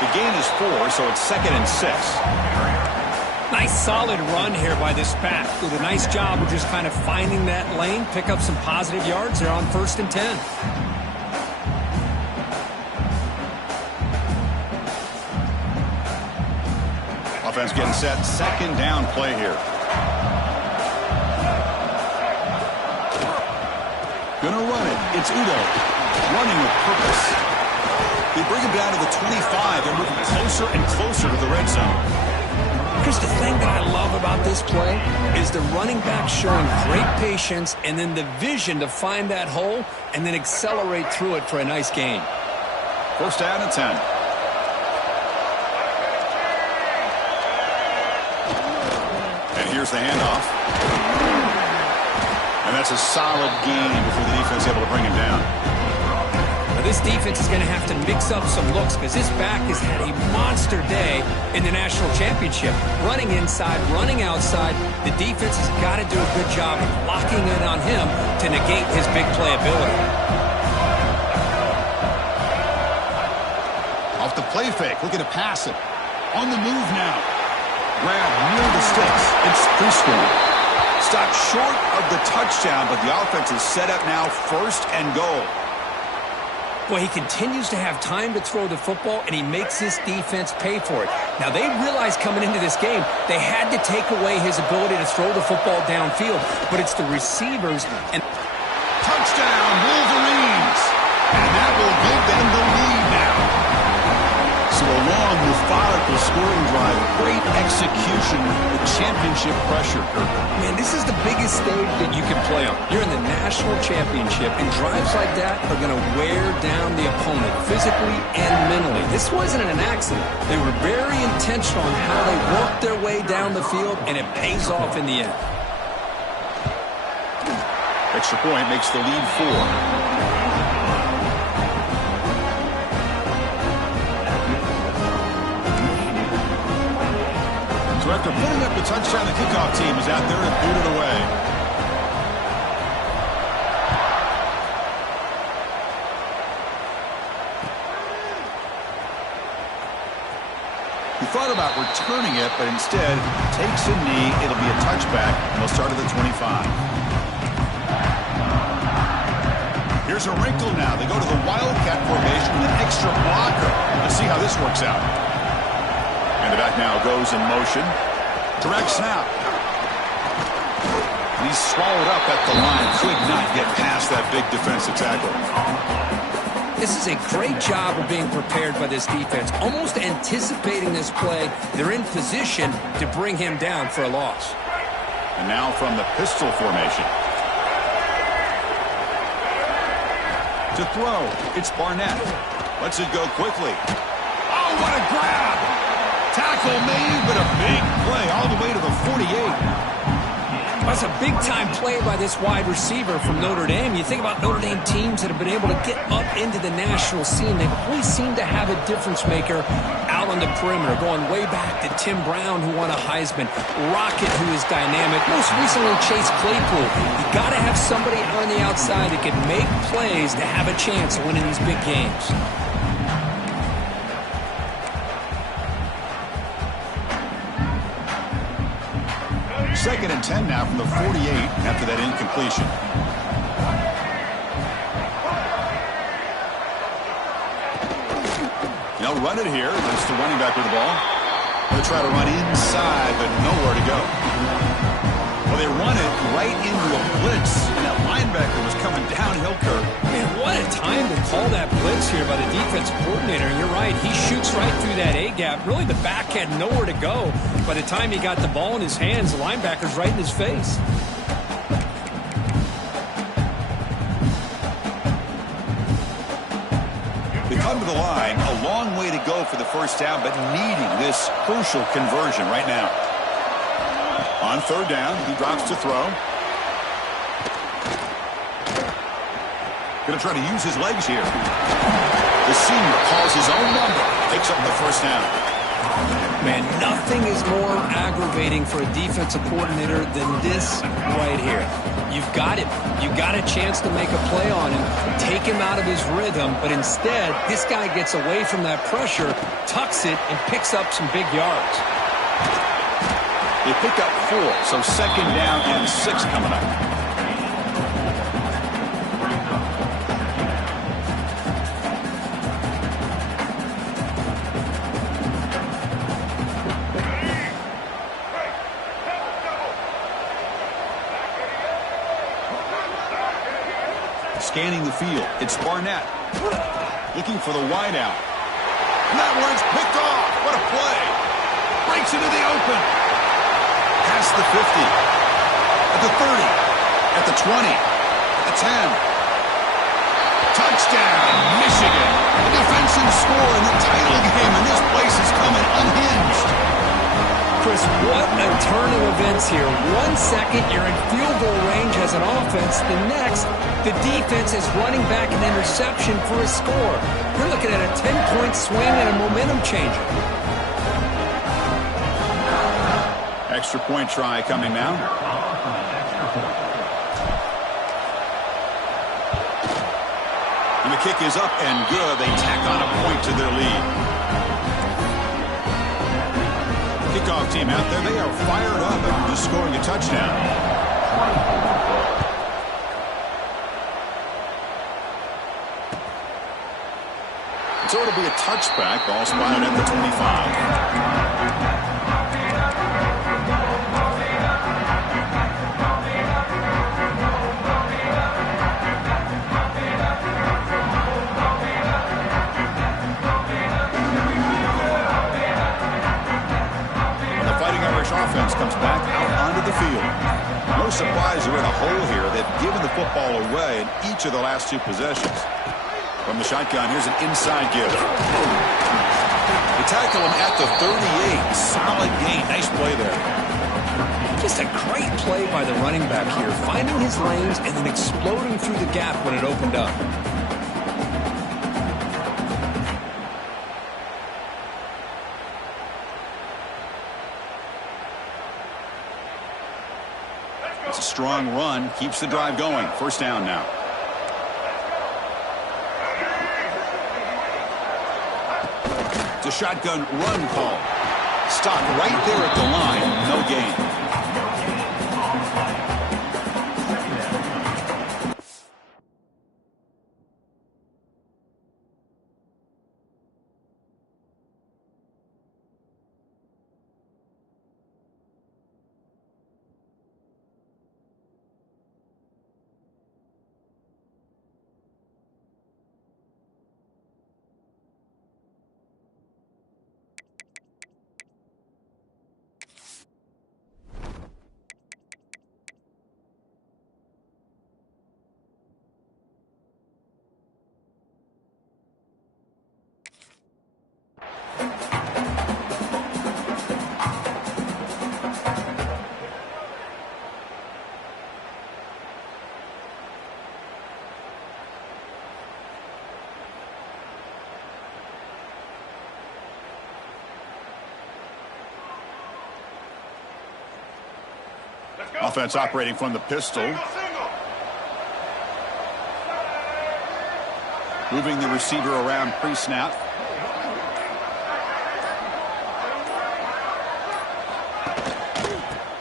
The gain is 4, so it's 2nd and 6. Nice solid run here by this back. Did a nice job of just kind of finding that lane, pick up some positive yards. They're on 1st and 10. Offense getting set. 2nd down play here. Gonna run it. It's Udo. Running with purpose. They bring him down to the 25. They're moving closer and closer to the red zone. Chris, the thing that I love about this play is the running back showing great patience and then the vision to find that hole and then accelerate through it for a nice gain. 1st down and 10. And here's the handoff. And that's a solid gain before the defense is able to bring him down. This defense is going to have to mix up some looks because this back has had a monster day in the national championship. Running inside, running outside. The defense has got to do a good job of locking in on him to negate his big play ability. Off the play fake, looking to pass it. On the move now. Grab near the sticks. It's Preschool. Stopped short of the touchdown, but the offense is set up now 1st and goal. Boy, he continues to have time to throw the football, and he makes this defense pay for it. Now, they realized coming into this game they had to take away his ability to throw the football downfield, but it's the receivers and... Touchdown, Wolverines! And that will give them the lead now. So a long, methodical scoring drive, great execution with championship pressure, Kirk. Man, this is the biggest stage that you can play on. You're in the national championship, and drives like that are going to wear down the opponent physically and mentally. This wasn't an accident. They were very intentional on how they worked their way down the field, and it pays off in the end. Extra point makes the lead 4. So after putting up the touchdown, the kickoff team is out there and booted away. He thought about returning it, but instead takes a knee. It'll be a touchback, and they'll start at the 25. Here's a wrinkle now. They go to the Wildcat formation with an extra blocker. Let's see how this works out. And the back now goes in motion. Direct snap. And he's swallowed up at the line. Could not get past that big defensive tackle. This is a great job of being prepared by this defense. Almost anticipating this play, they're in position to bring him down for a loss. And now from the pistol formation. To throw, it's Barnett. Lets it go quickly. Oh, what a grab! Tackle made, but a big play all the way to the 48. That's a big-time play by this wide receiver from Notre Dame. You think about Notre Dame teams that have been able to get up into the national scene. They always seem to have a difference maker out on the perimeter, going way back to Tim Brown, who won a Heisman, Rocket, who is dynamic, most recently Chase Claypool. You got to have somebody on the outside that can make plays to have a chance of winning these big games. Second and 10 now from the 48 after that incompletion. They'll run it here. That's the running back with the ball. They'll try to run inside, but nowhere to go. Well, they run it right into a blitz, and that linebacker was coming downhill, Kirk. Man, what a time to call that blitz here by the defense coordinator. And you're right, he shoots right through that A-gap. Really, the back had nowhere to go. By the time he got the ball in his hands, the linebacker's right in his face. They come to the line, a long way to go for the first down, but needing this crucial conversion right now. On third down, he drops to throw. Going to try to use his legs here. The senior calls his own number, picks up the first down. Man, nothing is more aggravating for a defensive coordinator than this right here. You've got him. You've got a chance to make a play on him, take him out of his rhythm, but instead, this guy gets away from that pressure, tucks it, and picks up some big yards. They pick up 4, so second down and 6 coming up. Scanning the field, it's Barnett. Looking for the wideout. And that one's picked off. What a play. Breaks into the open. Past the 50. At the 30. At the 20. At the 10. Touchdown, Michigan. A defensive score in the title game, and this place is coming unhinged. Chris, what a turn of events here. 1 second, you're in field goal range as an offense. The next, the defense is running back an interception for a score. You're looking at a 10-point swing and a momentum changer. Extra point try coming now. And the kick is up and good. They tack on a point to their lead. Kickoff team out there, they are fired up after just scoring a touchdown. So it'll be a touchback. Ball spotted at the 25. Offense comes back out onto the field. No surprise they're in a hole here. They've given the football away in each of the last two possessions. From the shotgun, here's an inside give. They tackle him at the 38. Solid gain. Nice play there. Just a great play by the running back here, finding his lanes and then exploding through the gap when it opened up. It's a strong run. Keeps the drive going. First down now. It's a shotgun run call. Stop right there at the line. No gain. Offense operating from the pistol. Moving the receiver around pre-snap.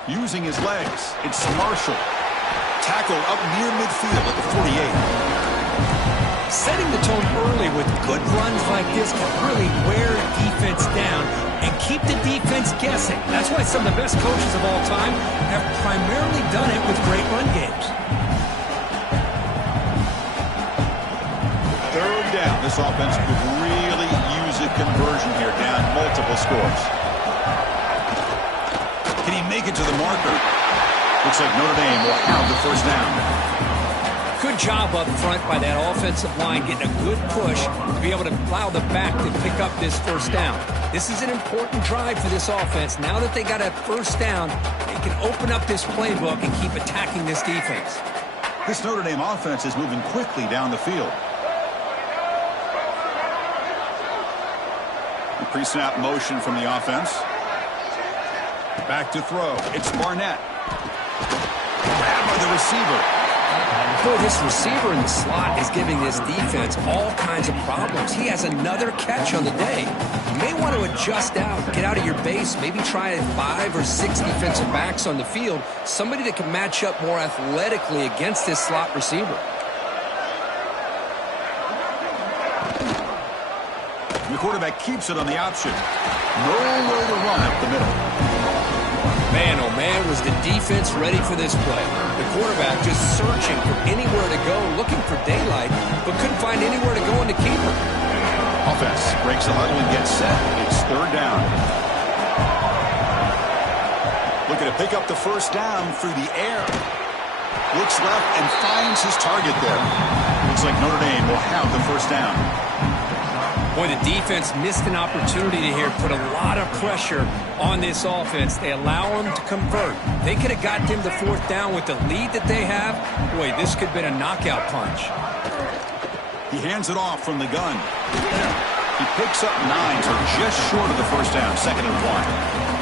Using his legs. It's Marshall. Tackle up near midfield at the 48. Setting the tone early with good runs like this can really wear defense down and keep the defense guessing. That's why some of the best coaches of all time have primarily done it with great run games. Third down. This offense could really use a conversion here, down multiple scores. Can he make it to the marker? Looks like Notre Dame will have the first down. Good job up front by that offensive line, getting a good push to be able to allow the back to pick up this first down. This is an important drive for this offense. Now that they got a first down, they can open up this playbook and keep attacking this defense. This Notre Dame offense is moving quickly down the field. The pre-snap motion from the offense. Back to throw. It's Barnett. Grabbed by the receiver. Boy, this receiver in the slot is giving this defense all kinds of problems. He has another catch on the day. You may want to adjust out, get out of your base, maybe try 5 or 6 defensive backs on the field, somebody that can match up more athletically against this slot receiver. The quarterback keeps it on the option. Nowhere to run up the middle. Man, oh man, was the defense ready for this play. The quarterback just searching for anywhere to go, looking for daylight, but couldn't find anywhere to go in the keeper. Offense breaks the huddle and gets set. It's third down. Looking to pick up the first down through the air. Looks left and finds his target there. Looks like Notre Dame will have the first down. Boy, the defense missed an opportunity to here, put a lot of pressure on this offense. They allow them to convert. They could have got them the fourth down with the lead that they have. Boy, this could have been a knockout punch. He hands it off from the gun. He picks up 9, so just short of the first down, 2nd and 1.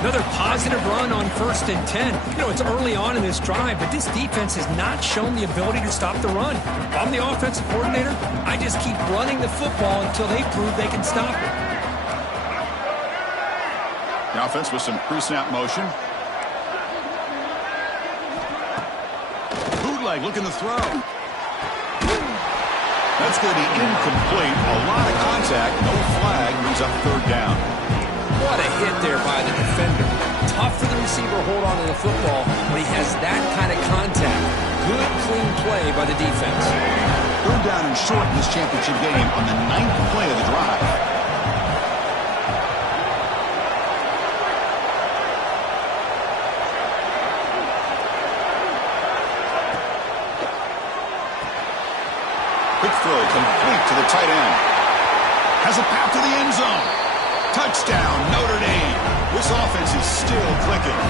Another positive run on 1st and 10. You know, it's early on in this drive, but this defense has not shown the ability to stop the run. If I'm the offensive coordinator, I just keep running the football until they prove they can stop it. The offense with some pre-snap motion. Bootleg looking to throw. That's going to be incomplete. A lot of contact. No flag. Brings up third down. What a hit there by the defender. Tough for the receiver to hold on to the football when he has that kind of contact. Good, clean play by the defense. Third down and short in this championship game on the 9th play of the drive. Quick throw complete to the tight end. Has a path to the end zone. Touchdown, Notre Dame. This offense is still clicking.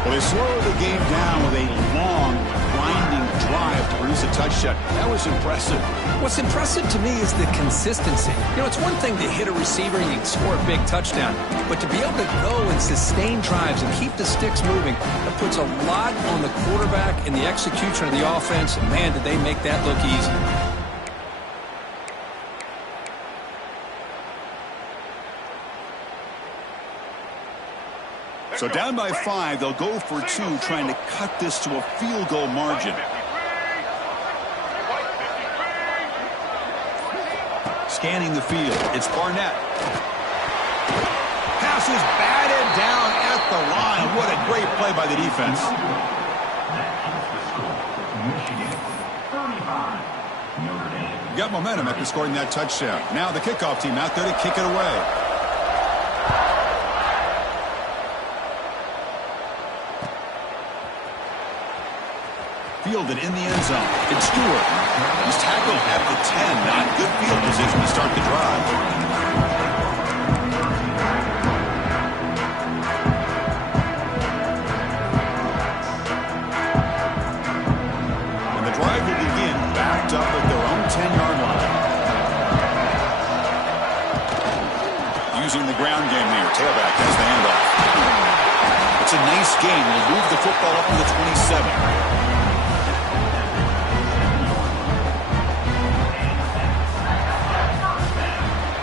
Well, they slowed the game down with a long, grinding drive to produce a touchdown. That was impressive. What's impressive to me is the consistency. You know, it's one thing to hit a receiver and you can score a big touchdown, but to be able to go and sustain drives and keep the sticks moving, that puts a lot on the quarterback and the execution of the offense. And man, did they make that look easy. So down by 5, they'll go for 2, trying to cut this to a field goal margin. Scanning the field, it's Barnett. Pass is batted down at the line. What a great play by the defense. Got momentum after scoring that touchdown. Now the kickoff team out there to kick it away. Fielded in the end zone. It's Stewart. He's tackled at the 10. Not good field position to start the drive. And the drive will begin backed up at their own 10-yard line. Using the ground game here. Tailback has the handoff. It's a nice game. They'll move the football up to the 27.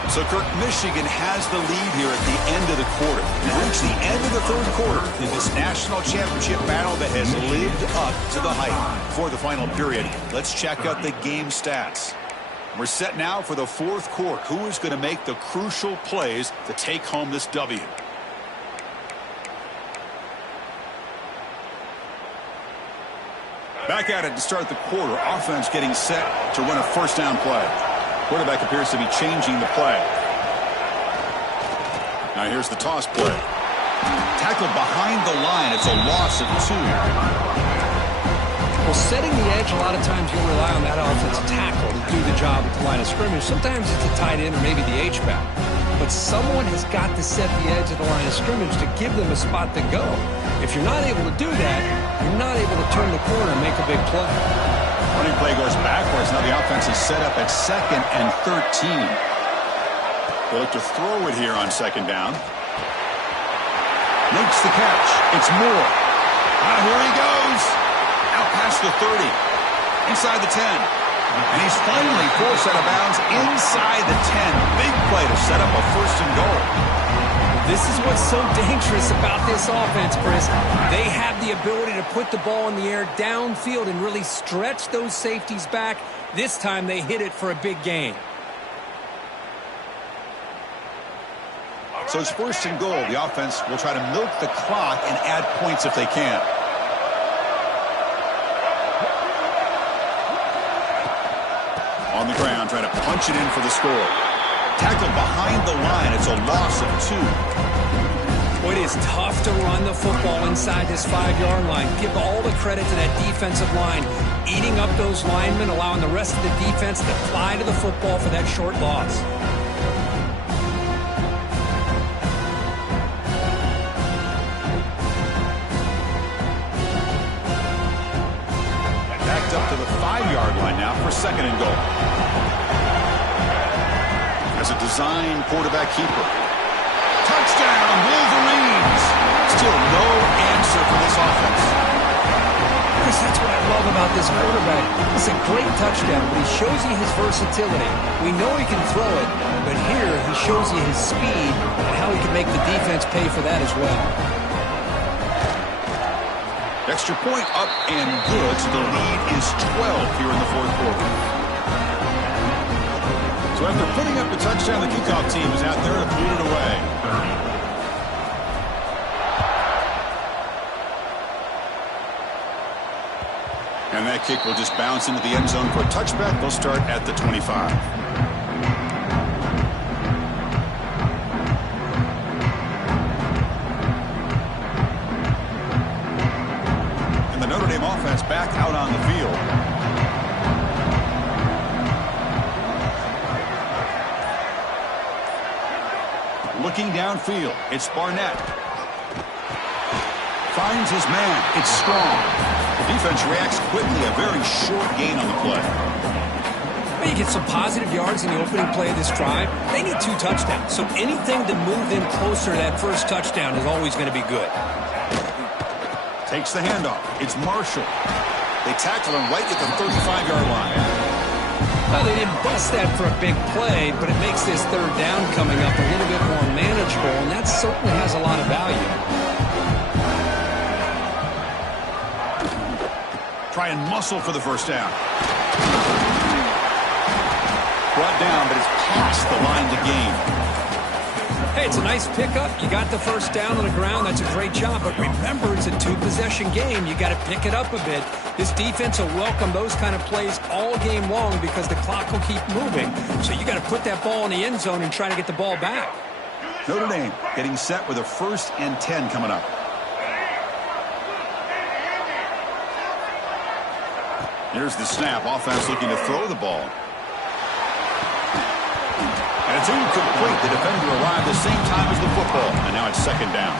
So, Kirk, Michigan has the lead here at the end of the quarter. We've reached the end of the third quarter in this national championship battle that has lived up to the hype. For the final period, let's check out the game stats. We're set now for the fourth quarter. Who is going to make the crucial plays to take home this W? Back at it to start the quarter. Offense getting set to run a first down play. Quarterback appears to be changing the play. Now here's the toss play. Tackled behind the line. It's a loss of 2. Well, setting the edge, a lot of times you'll rely on that offensive tackle to do the job at the line of scrimmage. Sometimes it's a tight end or maybe the H-back. But someone has got to set the edge of the line of scrimmage to give them a spot to go. If you're not able to do that, you're not able to turn the corner and make a big play. Running play goes backwards. Now the offense is set up at 2nd and 13. They look to throw it here on 2nd down. Makes the catch. It's Moore. Now here he goes. Out past the 30. Inside the 10. And he's finally forced out of bounds inside the 10. Big play to set up a 1st and goal. This is what's so dangerous about this offense, Chris. They have the ability to put the ball in the air downfield and really stretch those safeties back. This time they hit it for a big gain. So it's 1st and goal. The offense will try to milk the clock and add points if they can. On the ground, trying to punch it in for the score. Tackled behind the line. It's a loss of 2. Well, it is tough to run the football inside this 5-yard line. Give all the credit to that defensive line, eating up those linemen, allowing the rest of the defense to fly to the football for that short loss. Backed up to the 5-yard line now for 2nd and goal. As a design quarterback keeper. Touchdown, Wolverines! Still no answer for this offense. Chris, that's what I love about this quarterback. It's a great touchdown, but he shows you his versatility. We know he can throw it, but here he shows you his speed and how he can make the defense pay for that as well. Extra point up and good, so the lead is 12 here in the fourth quarter. So after putting up the touchdown, the kickoff team is out there to boot it away. And that kick will just bounce into the end zone for a touchback. They'll start at the 25. And the Notre Dame offense back out on the field. Looking downfield, it's Barnett. Finds his man. It's Strong. The defense reacts quickly. A very short gain on the play. Well, you get some positive yards in the opening play of this drive. They need 2 touchdowns, so anything to move them closer to that first touchdown is always going to be good. Takes the handoff. It's Marshall. They tackle him right at the 35-yard line. Well, they didn't bust that for a big play, but it makes this third down coming up a little bit more manageable, and that certainly has a lot of value. Try and muscle for the first down. Brought down, but it's past the line to gain. Hey, it's a nice pickup. You got the first down on the ground. That's a great job. But remember, it's a 2-possession game. You got to pick it up a bit. This defense will welcome those kind of plays all game long because the clock will keep moving. So you got to put that ball in the end zone and try to get the ball back. Notre Dame getting set with a 1st and 10 coming up. Here's the snap. Offense looking to throw the ball. And it's incomplete. The defender arrived the same time as the football. And now it's 2nd down.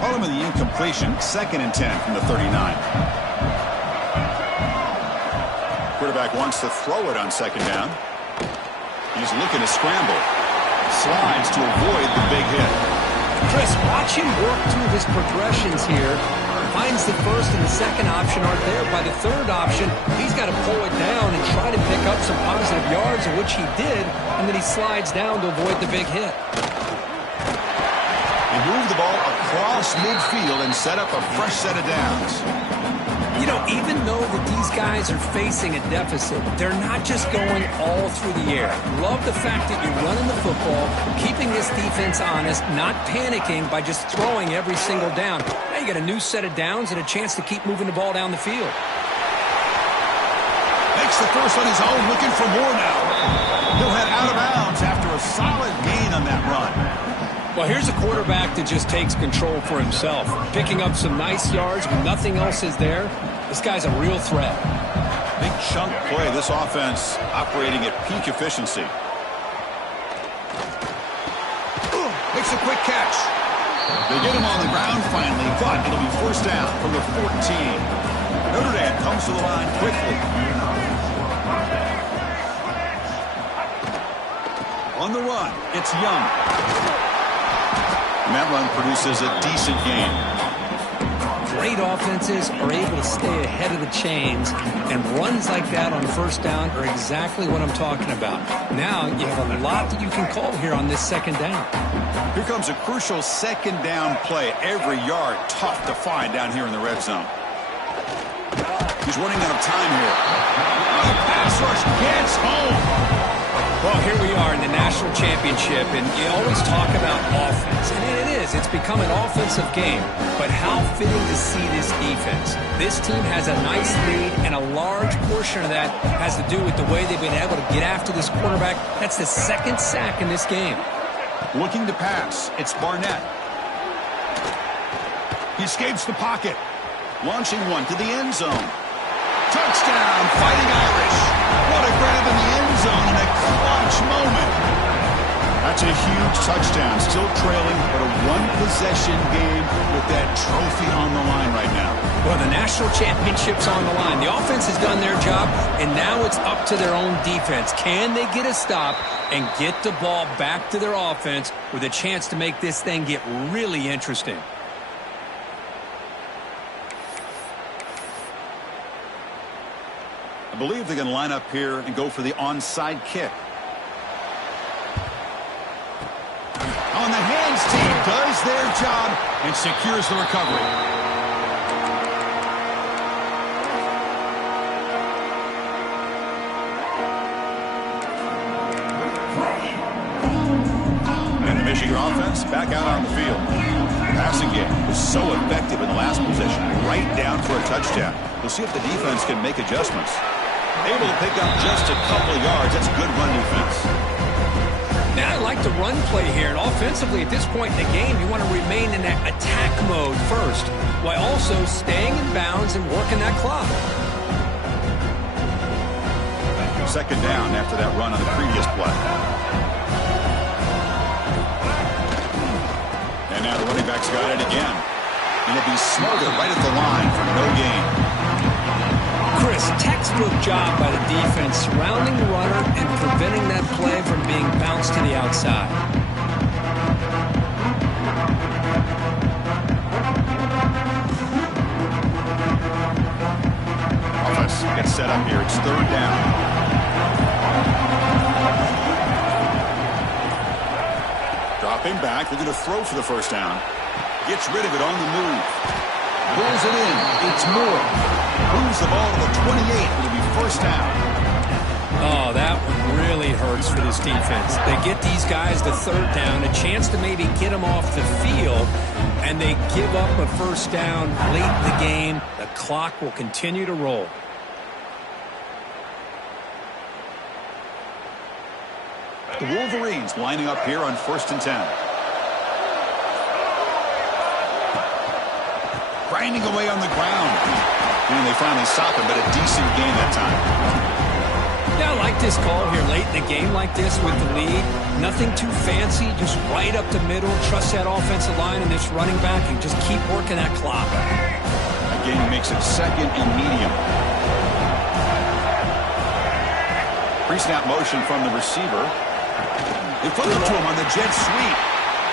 Call him in the incompletion. 2nd and 10 from the 39. Quarterback wants to throw it on 2nd down. He's looking to scramble. Slides to avoid the big hit. Chris, watch him work through his progressions here. Finds the first and the second option aren't there. By the third option, he's got to pull it down and try to pick up some positive yards, of which he did, and then he slides down to avoid the big hit. They move the ball across midfield and set up a fresh set of downs. You know, even though that these guys are facing a deficit, they're not just going all through the air. Love the fact that you're running the football, keeping this defense honest, not panicking by just throwing every single down. Now you got a new set of downs and a chance to keep moving the ball down the field. Makes the first on his own, looking for more now. He'll head out of bounds after a solid gain on that run. Well, here's a quarterback that just takes control for himself. Picking up some nice yards when nothing else is there. This guy's a real threat. Big chunk play. This offense operating at peak efficiency. Makes a quick catch. They get him on the ground finally, but it'll be 1st down from the 14. Notre Dame comes to the line quickly. On the run, it's Young. And that run produces a decent gain. Great offenses are able to stay ahead of the chains, and runs like that on 1st down are exactly what I'm talking about. Now you have a lot that you can call here on this 2nd down. Here comes a crucial 2nd down play. Every yard tough to find down here in the red zone. He's running out of time here. The pass rush gets home. Well, here we are in the national championship, and you always talk about offense. And it is. It's become an offensive game. But how fitting to see this defense. This team has a nice lead, and a large portion of that has to do with the way they've been able to get after this quarterback. That's the 2nd sack in this game. Looking to pass. It's Barnett. He escapes the pocket. Launching one to the end zone. Touchdown, Fighting Irish. What a grab in the end zone in a clutch moment. That's a huge touchdown. Still trailing, but a 1-possession game with that trophy on the line right now. Well, the national championship's on the line. The offense has done their job, and now it's up to their own defense. Can they get a stop and get the ball back to their offense with a chance to make this thing get really interesting? I believe they're going to line up here and go for the onside kick. On the hands, team does their job and secures the recovery. offense back out on the field. The passing game was so effective in the last possession, right down for a touchdown. We'll see if the defense can make adjustments. Able to pick up just a couple of yards. That's good run defense. Now, I like the run play here. And offensively, at this point in the game, you want to remain in that attack mode first, while also staying in bounds and working that clock. Second down after that run on the previous play. And now the running back's got it again. And he'll be smothered right at the line for no gain. Chris, textbook job by the defense surrounding the runner and preventing that play from being bounced to the outside. Offense gets set up here. It's third down. Dropping back. They're going to throw for the first down. Gets rid of it on the move. Pulls it in. It's Moore. Moves the ball to the 28. It'll be first down. Oh, that one really hurts for this defense. They get these guys the third down, a chance to maybe get them off the field, and they give up a first down late in the game. The clock will continue to roll. The Wolverines lining up here on 1st and 10. Grinding away on the ground. And they finally stop him, but a decent gain that time. Yeah, I like this call here late in the game like this with the lead. Nothing too fancy, just right up the middle. Trust that offensive line and this running back and just keep working that clock. Again, he makes it second and medium. Pre-snap motion from the receiver. They flip it to him on the jet sweep.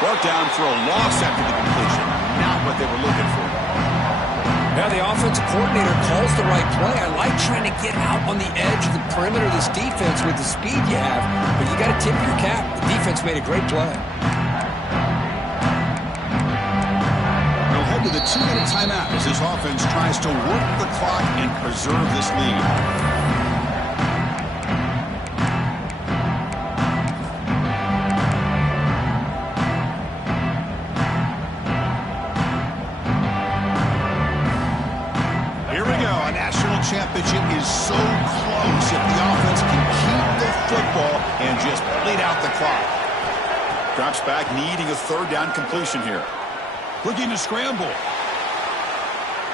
Brought down for a loss after the completion. Not what they were looking for. Yeah, the offensive coordinator calls the right play. I like trying to get out on the edge of the perimeter of this defense with the speed you have, but you got to tip your cap. The defense made a great play. We'll head to the 2-minute timeout as this offense tries to work the clock and preserve this lead. Championship is so close if the offense can keep the football and just bleed out the clock. Drops back, needing a third down completion here. Looking to scramble.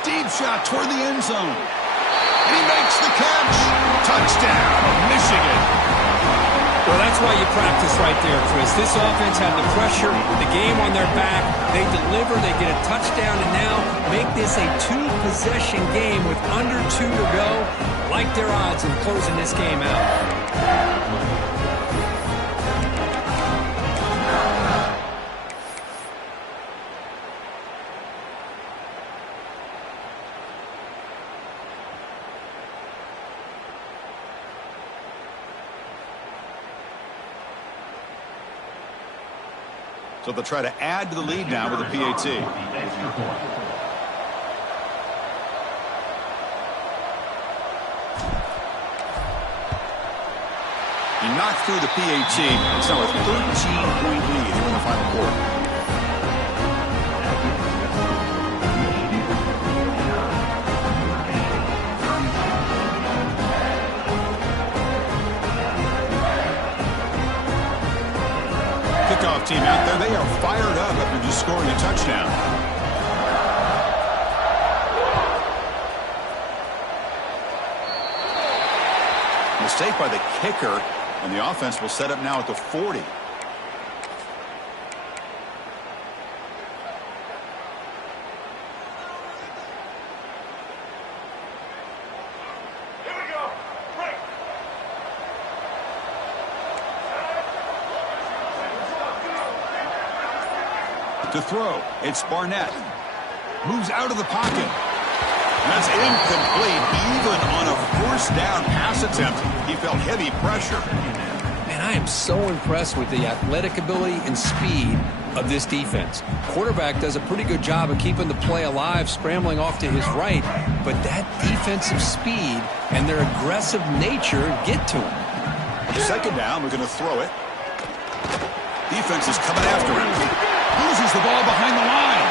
Deep shot toward the end zone. And he makes the catch. Touchdown, Michigan. Well, that's why you practice right there, Chris. This offense had the pressure, the game on their back. They deliver, they get a touchdown, and now make this a two-possession game with under 2 to go. Like their odds in closing this game out. So they'll try to add to the lead now with a PAT. He knocked through the PAT. It's now a 13-point lead here in the final quarter. Kickoff team out there. They are fired up after just scoring a touchdown. Mistake by the kicker, and the offense will set up now at the 40. Here we go. Break. To throw, it's Barnett. Moves out of the pocket. That's incomplete. Even on a first down pass attempt, he felt heavy pressure. Man, I am so impressed with the athletic ability and speed of this defense. Quarterback does a pretty good job of keeping the play alive, scrambling off to his right, but that defensive speed and their aggressive nature get to him. Second down, we're going to throw it. Defense is coming after him. Loses the ball behind the line.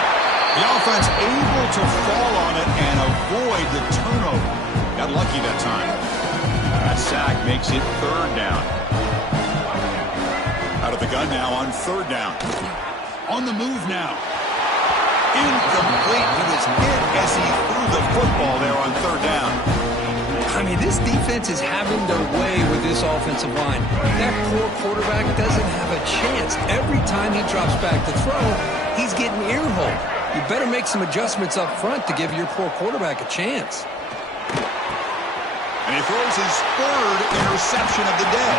The offense able to fall on it and avoid the turnover. Got lucky that time. That sack makes it 3rd down. Out of the gun now on 3rd down. On the move now. Incomplete. He was hit as he threw the football there on 3rd down. I mean, this defense is having their way with this offensive line. That poor quarterback doesn't have a chance. Every time he drops back to throw, he's getting ear-holed. You better make some adjustments up front to give your poor quarterback a chance. And he throws his 3rd interception of the day.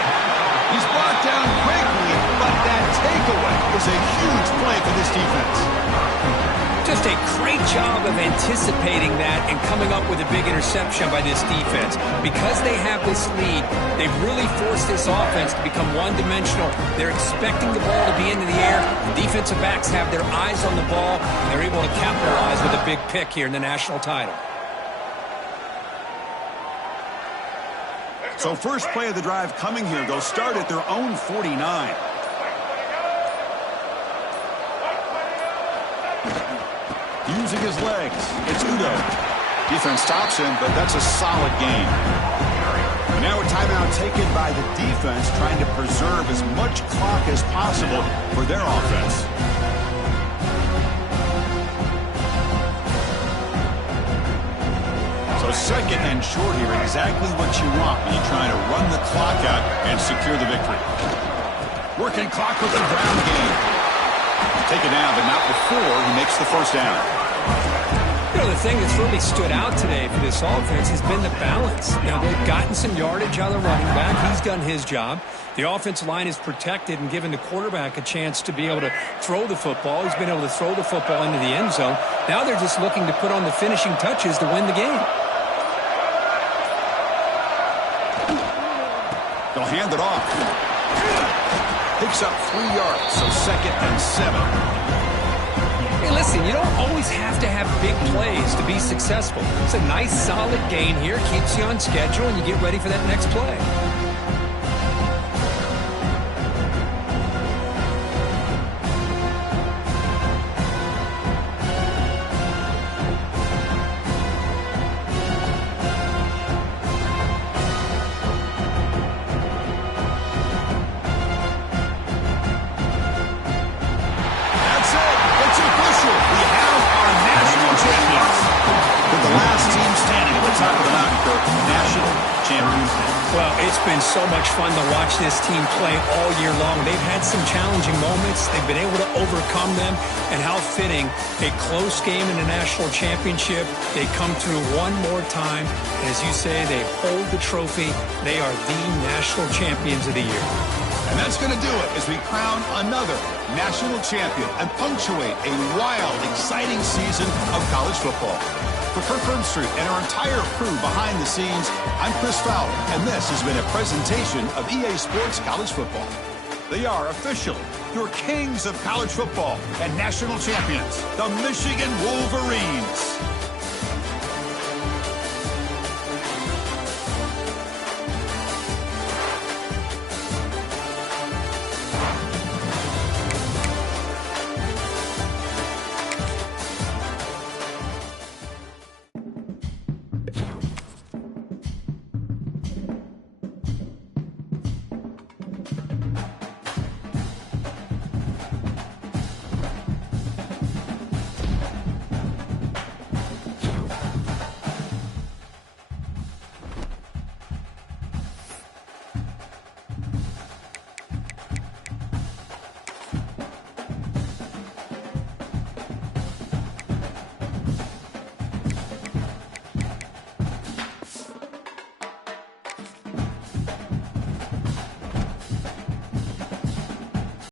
He's brought down quickly, but that takeaway is a huge play for this defense. Just a great job of anticipating that and coming up with a big interception by this defense. Because they have this lead, they've really forced this offense to become one-dimensional. They're expecting the ball to be into the air. The defensive backs have their eyes on the ball, and they're able to capitalize with a big pick here in the national title. So first play of the drive coming here. They'll start at their own 49. Using his legs, it's Udo. Defense stops him, but that's a solid gain. And now a timeout taken by the defense, trying to preserve as much clock as possible for their offense. So 2nd and short here, exactly what you want when you're trying to run the clock out and secure the victory. Working clock with the ground game. Take it down, but not before he makes the 1st down. You know, the thing that's really stood out today for this offense has been the balance. Now, they've gotten some yardage out of the running back. He's done his job. The offensive line is protected and given the quarterback a chance to be able to throw the football. He's been able to throw the football into the end zone. Now they're just looking to put on the finishing touches to win the game. They'll hand it off. Picks up 3 yards, so 2nd and 7. Hey, listen, you don't always have to have big plays to be successful. It's a nice, solid gain here. Keeps you on schedule, and you get ready for that next play. So much fun to watch this team play all year long. They've had some challenging moments. They've been able to overcome them. And how fitting, a close game in the national championship. They come through one more time. And as you say, they hold the trophy. They are the national champions of the year. And that's going to do it as we crown another national champion and punctuate a wild, exciting season of college football. For Kirk Herbstreit and our entire crew behind the scenes, I'm Chris Fowler, and this has been a presentation of EA Sports College Football. They are officially your kings of college football and national champions, the Michigan Wolverines.